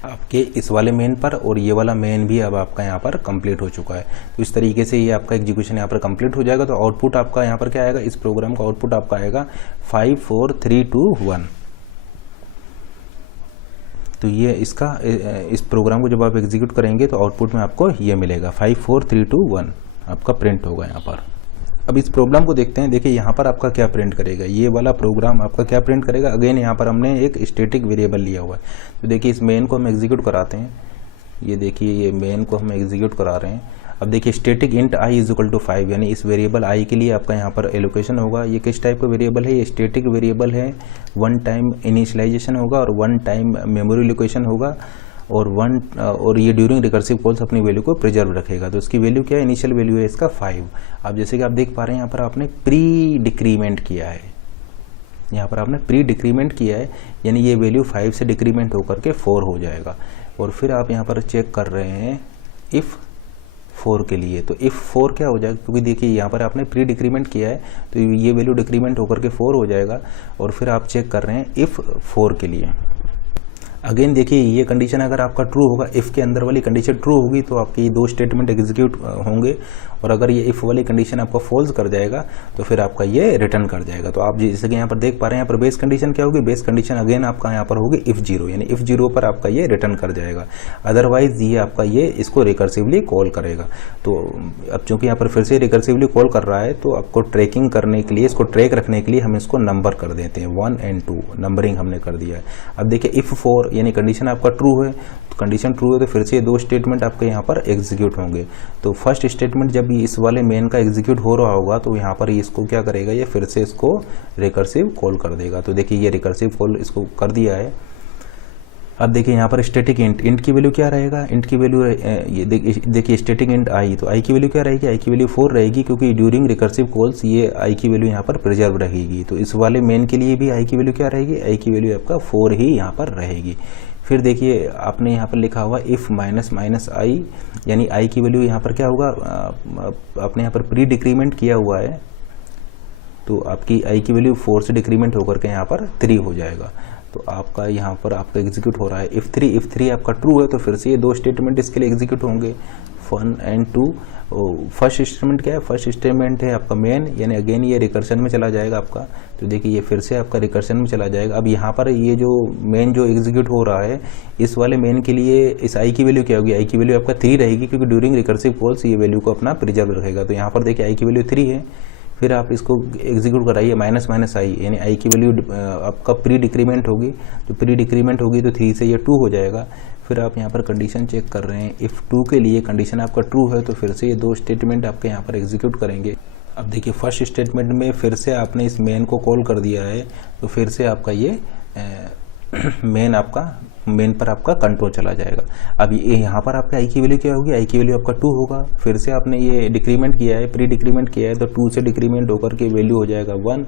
आपके इस वाले मेन पर और ये वाला मेन भी अब आपका यहाँ पर कंप्लीट हो चुका है। तो इस तरीके से ये आपका एग्जीक्यूशन यहाँ पर कंप्लीट हो जाएगा। तो आउटपुट आपका यहाँ पर क्या आएगा, इस प्रोग्राम का आउटपुट आपका आएगा 5 4 3 2 1। तो ये इसका इस प्रोग्राम को जब आप एग्जीक्यूट करेंगे तो आउटपुट में आपको ये मिलेगा 5 4 3 2 1 आपका प्रिंट होगा यहाँ पर। अब इस प्रोग्राम को देखते हैं। देखिए यहाँ पर आपका क्या प्रिंट करेगा, ये वाला प्रोग्राम आपका क्या प्रिंट करेगा। अगेन यहाँ पर हमने एक स्टैटिक वेरिएबल लिया हुआ है। तो देखिए इस मेन को हम एग्जीक्यूट कराते हैं। ये देखिए ये मेन को हम एग्जीक्यूट करा रहे हैं। अब देखिए static int i is equal to 5, यानी इस वेरिएबल i के लिए आपका यहाँ पर एलोकेशन होगा। ये किस टाइप का वेरिएबल है, ये स्टैटिक वेरिएबल है। 1 टाइम इनिशियलाइजेशन होगा और 1 टाइम मेमोरी लोकेशन होगा और ये ड्यूरिंग रिकर्सिव कॉल्स अपनी वैल्यू को प्रिजर्व रखेगा। तो इसकी वैल्यू क्या है, इनिशियल वैल्यू है इसका 5। अब जैसे कि आप देख पा रहे हैं यहाँ पर आपने प्री डिक्रीमेंट किया है, यहाँ पर आपने प्री डिक्रीमेंट किया है, यानी ये वैल्यू 5 से डिक्रीमेंट होकर के 4 हो जाएगा। और फिर आप यहाँ पर चेक कर रहे हैं इफ़ 4 के लिए। तो इफ़ 4 क्या हो जाएगा, क्योंकि देखिए यहाँ पर आपने प्री डिक्रीमेंट किया है तो ये वैल्यू डिक्रीमेंट होकर के 4 हो जाएगा। और फिर आप चेक कर रहे हैं इफ़ 4 के लिए। अगेन देखिए ये कंडीशन अगर आपका ट्रू होगा, इफ़ के अंदर वाली कंडीशन ट्रू होगी तो आपके ये दो स्टेटमेंट एग्जीक्यूट होंगे, और अगर ये इफ़ वाली कंडीशन आपका फॉल्स कर जाएगा तो फिर आपका ये रिटर्न कर जाएगा। तो आप जैसे कि यहाँ पर देख पा रहे हैं, यहाँ पर बेस कंडीशन क्या होगी, बेस कंडीशन अगेन आपका यहाँ पर होगी इफ़ जीरो, यानी इफ़ जीरो पर आपका ये रिटर्न कर जाएगा, अदरवाइज ये आपका ये इसको रिकर्सिवली कॉल करेगा। तो अब चूंकि यहाँ पर फिर से रिकर्सिवली कॉल कर रहा है तो आपको ट्रैकिंग करने के लिए, इसको ट्रैक रखने के लिए हम इसको नंबर कर देते हैं, 1 और 2 नंबरिंग हमने कर दिया है। अब देखिए इफ़ 4 यानी कंडीशन आपका ट्रू है, तो कंडीशन ट्रू है तो फिर से ये दो स्टेटमेंट आपके यहाँ पर एग्जीक्यूट होंगे। तो फर्स्ट स्टेटमेंट जब इस वाले मेन का एग्जीक्यूट हो रहा होगा तो यहाँ पर इसको क्या करेगा, ये फिर से इसको रिकर्सिव कॉल कर देगा। तो देखिए ये रिकर्सिव कॉल इसको कर दिया है। अब देखिए यहाँ पर स्टैटिक इंट की वैल्यू क्या रहेगा, इंट की वैल्यू ये देखिए स्टैटिक इंट आई, तो आई की वैल्यू क्या रहेगी, आई की वैल्यू 4 रहेगी, क्योंकि ड्यूरिंग रिकर्सिव कॉल्स ये आई की वैल्यू यहाँ पर प्रिजर्व रहेगी। तो इस वाले मेन के लिए भी आई की वैल्यू क्या रहेगी, आई की वैल्यू आपका 4 ही यहाँ पर रहेगी। फिर देखिए आपने यहाँ पर लिखा हुआ इफ़ माइनस माइनस आई, यानी आई की वैल्यू यहाँ पर क्या होगा, आपने यहाँ पर प्री डिक्रीमेंट किया हुआ है, तो आपकी आई की वैल्यू 4 से डिक्रीमेंट होकर के यहाँ पर 3 हो जाएगा। तो आपका यहाँ पर आपका एग्जीक्यूट हो रहा है इफ़ 3 आपका ट्रू है तो फिर से ये दो स्टेटमेंट इसके लिए एग्जीक्यूट होंगे, 1 और 2। फर्स्ट स्टेटमेंट क्या है, फर्स्ट स्टेटमेंट है आपका मेन, यानी अगेन ये रिकर्शन में चला जाएगा आपका। तो देखिए ये फिर से आपका रिकर्शन में चला जाएगा। अब यहाँ पर ये जो मेन जो एग्जीक्यूट हो रहा है, इस वाले मेन के लिए इस आई की वैल्यू क्या होगी, आई की वैल्यू आपका 3 रहेगी, क्योंकि ड्यूरिंग रिकर्सिव कॉल्स ये वैल्यू को अपना प्रिजर्व रखेगा। तो यहाँ पर देखिए आई की वैल्यू 3 है, फिर आप इसको एग्जीक्यूट कराइए माइनस माइनस आई, यानी आई की वैल्यू आपका प्री डिक्रीमेंट होगी, तो प्री डिक्रीमेंट होगी तो 3 से ये 2 हो जाएगा। फिर आप यहाँ पर कंडीशन चेक कर रहे हैं, इफ़ 2 के लिए कंडीशन आपका ट्रू है तो फिर से ये दो स्टेटमेंट आपके यहाँ पर एग्जीक्यूट करेंगे। अब देखिए फर्स्ट स्टेटमेंट में फिर से आपने इस मेन को कॉल कर दिया है, तो फिर से आपका ये मेन पर आपका कंट्रोल चला जाएगा। अब ये यहाँ पर आपका आई की वैल्यू क्या होगी, आई की वैल्यू आपका 2 होगा, फिर से आपने ये डिक्रीमेंट किया है, प्री डिक्रीमेंट किया है, तो 2 से डिक्रीमेंट होकर के वैल्यू हो जाएगा 1,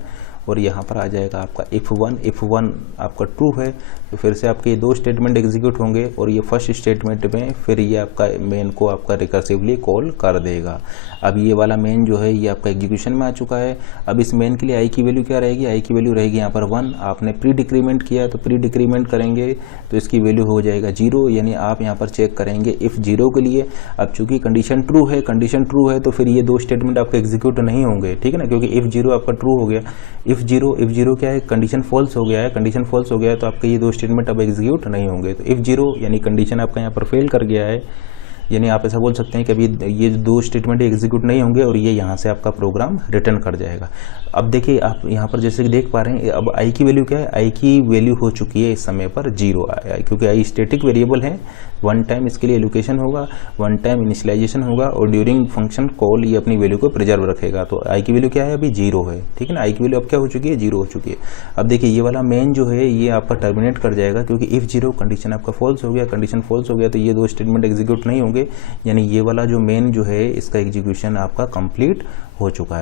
और यहाँ पर आ जाएगा आपका इफ़ 1 आपका ट्रू है तो फिर से आपके दो स्टेटमेंट एग्जीक्यूट होंगे, और ये फर्स्ट स्टेटमेंट में फिर ये आपका मेन को आपका रिकर्सिवली कॉल कर देगा। अब ये वाला मेन जो है ये आपका एग्जीक्यूशन में आ चुका है। अब इस मेन के लिए आई की वैल्यू क्या रहेगी, आई की वैल्यू रहेगी यहाँ पर 1, आपने प्री डिक्रीमेंट किया तो प्री डिक्रीमेंट करेंगे तो इसकी वैल्यू हो जाएगा 0, यानी आप यहाँ पर चेक करेंगे इफ़ 0 के लिए। अब चूंकि कंडीशन ट्रू है तो फिर ये दो स्टेटमेंट आपके एग्जीक्यूट नहीं होंगे, ठीक है ना, क्योंकि इफ़ 0 आपका ट्रू हो गया। इफ़ जीरो क्या है, कंडीशन फॉल्स हो गया है, कंडीशन फॉल्स हो गया है तो आपके ये दो स्टेटमेंट अब एग्जीक्यूट नहीं होंगे। तो इफ़ 0 यानी कंडीशन आपका यहाँ पर फेल कर गया है, यानी आप ऐसा बोल सकते हैं कि अभी ये दो स्टेटमेंट एग्जीक्यूट नहीं होंगे और ये यहाँ से आपका प्रोग्राम रिटर्न कर जाएगा। अब देखिए आप यहाँ पर जैसे कि देख पा रहे हैं, अब आई की वैल्यू क्या है, आई की वैल्यू हो चुकी है इस समय पर 0 आया, क्योंकि आई स्टैटिक वेरिएबल है, 1 टाइम इसके लिए एलोकेशन होगा, 1 टाइम इनिशियलाइजेशन होगा, और ड्यूरिंग फंक्शन कॉल ये अपनी वैल्यू को प्रिजर्व रखेगा। तो आई की वैल्यू क्या है, अभी 0 है, ठीक है ना, आई की वैल्यू अब क्या हो चुकी है, 0 हो चुकी है। अब देखिए ये वाला मेन जो है ये आपका टर्मिनेट कर जाएगा, क्योंकि इफ़ 0 कंडीशन आपका फॉल्स हो गया, कंडीशन फॉल्स हो गया तो ये दो स्टेटमेंट एग्जीक्यूट नहीं होंगे, यानी ये वाला जो मेन जो है इसका एग्जीक्यूशन आपका कंप्लीट हो चुका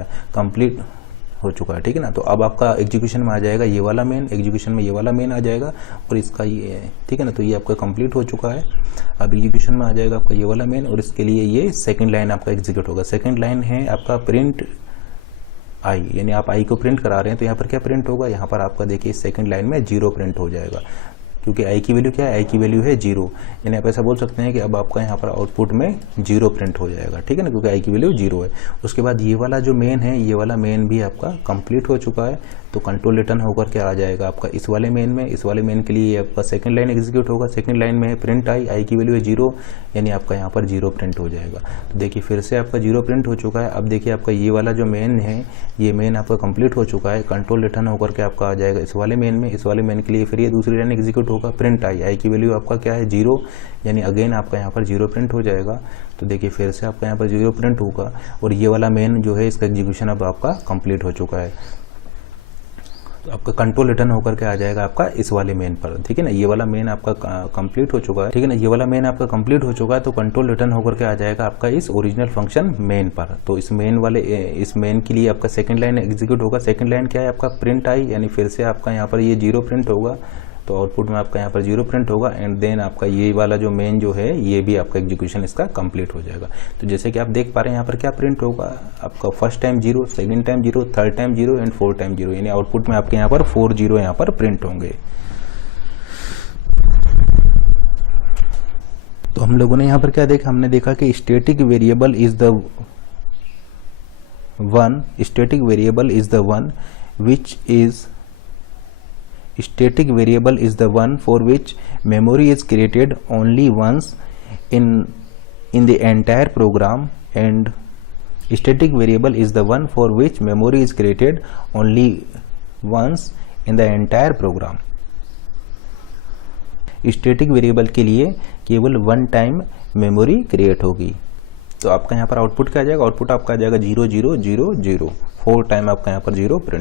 है, ठीक है ना। तो अब आपका एग्जीक्यूशन में आ जाएगा ये वाला मेन, एग्जीक्यूशन में ये वाला मेन आ जाएगा और इसका ये, ठीक है ना, तो ये आपका कंप्लीट हो चुका है। अब एग्जीक्यूशन में आ जाएगा आपका ये वाला मेन, और इसके लिए ये सेकंड लाइन आपका एग्जीक्यूट होगा। सेकंड लाइन है आपका प्रिंट आई, यानी आप आई को प्रिंट करा रहे हैं तो यहाँ पर क्या प्रिंट होगा, यहाँ पर आपका देखिए सेकंड लाइन में 0 प्रिंट हो जाएगा, क्योंकि आई की वैल्यू क्या है, आई की वैल्यू है 0, यानी आप ऐसा बोल सकते हैं कि अब आपका यहाँ पर आउटपुट में 0 प्रिंट हो जाएगा, ठीक है ना, क्योंकि आई की वैल्यू 0 है। उसके बाद ये वाला जो मेन है, ये वाला मेन भी आपका कंप्लीट हो चुका है, तो कंट्रोल रिटर्न होकर के आ जाएगा आपका इस वाले मेन में। इस वाले मेन के लिए आपका सेकंड लाइन एग्जीक्यूट होगा, सेकंड लाइन में है प्रिंट आई की वैल्यू है 0, यानी आपका यहाँ पर 0 प्रिंट हो जाएगा। तो देखिए फिर से आपका 0 प्रिंट हो चुका है। अब देखिए आपका ये वाला जो मेन है, ये मेन आपका कंप्लीट हो चुका है, कंट्रोल रिटर्न होकर के आपका आ जाएगा इस वाले मेन में। इस वाले मेन के लिए फिर ये दूसरी लाइन एग्जीक्यूट होगा, प्रिंट आई की वैल्यू आपका क्या है 0, यानी अगेन आपका यहाँ पर 0 प्रिंट हो जाएगा। तो देखिए फिर से आपका यहाँ पर 0 प्रिंट होगा, और ये वाला मेन जो है इसका एग्जीक्यूशन अब आपका कंप्लीट हो चुका है, तो आपका कंट्रोल रिटर्न होकर के आ जाएगा आपका इस वाले मेन पर, ठीक है ना। ये वाला मेन आपका कंप्लीट हो चुका है, ठीक है ना, ये वाला मेन आपका कंप्लीट हो चुका है, तो कंट्रोल रिटर्न होकर के आ जाएगा आपका इस ओरिजिनल फंक्शन मेन पर। तो इस मेन के लिए आपका सेकंड लाइन एग्जीक्यूट होगा। सेकंड लाइन क्या है आपका प्रिंट आई, यानी फिर से आपका यहाँ पर ये 0 प्रिंट होगा, तो आउटपुट में आपका यहाँ पर 0 प्रिंट होगा, एंड देन आपका ये वाला जो मेन जो है ये भी आपका एग्जीक्यूशन इसका कंप्लीट हो जाएगा। तो जैसे कि आप देख पा रहे हैं यहाँ पर क्या प्रिंट होगा आपका, first time 0, second time 0, third time 0 and fourth time 0, यानी आउटपुट में आपके यहाँ पर 4 0 यहाँ पर प्रिंट होंगे। तो हम लोगों ने यहाँ पर क्या देखा, हमने देखा कि static variable is the one, static variable is the one which is static variable is the one for which memory is created only once in the entire program, and static variable is the one for which memory is created only once in the entire program. Static variable के लिए केवल वन टाइम मेमोरी क्रिएट होगी। तो आपका यहाँ पर आउटपुट क्या आ जाएगा, आउटपुट आपका आ जाएगा 0 0 0 0, 4 टाइम आपका यहाँ पर 0 प्रिंट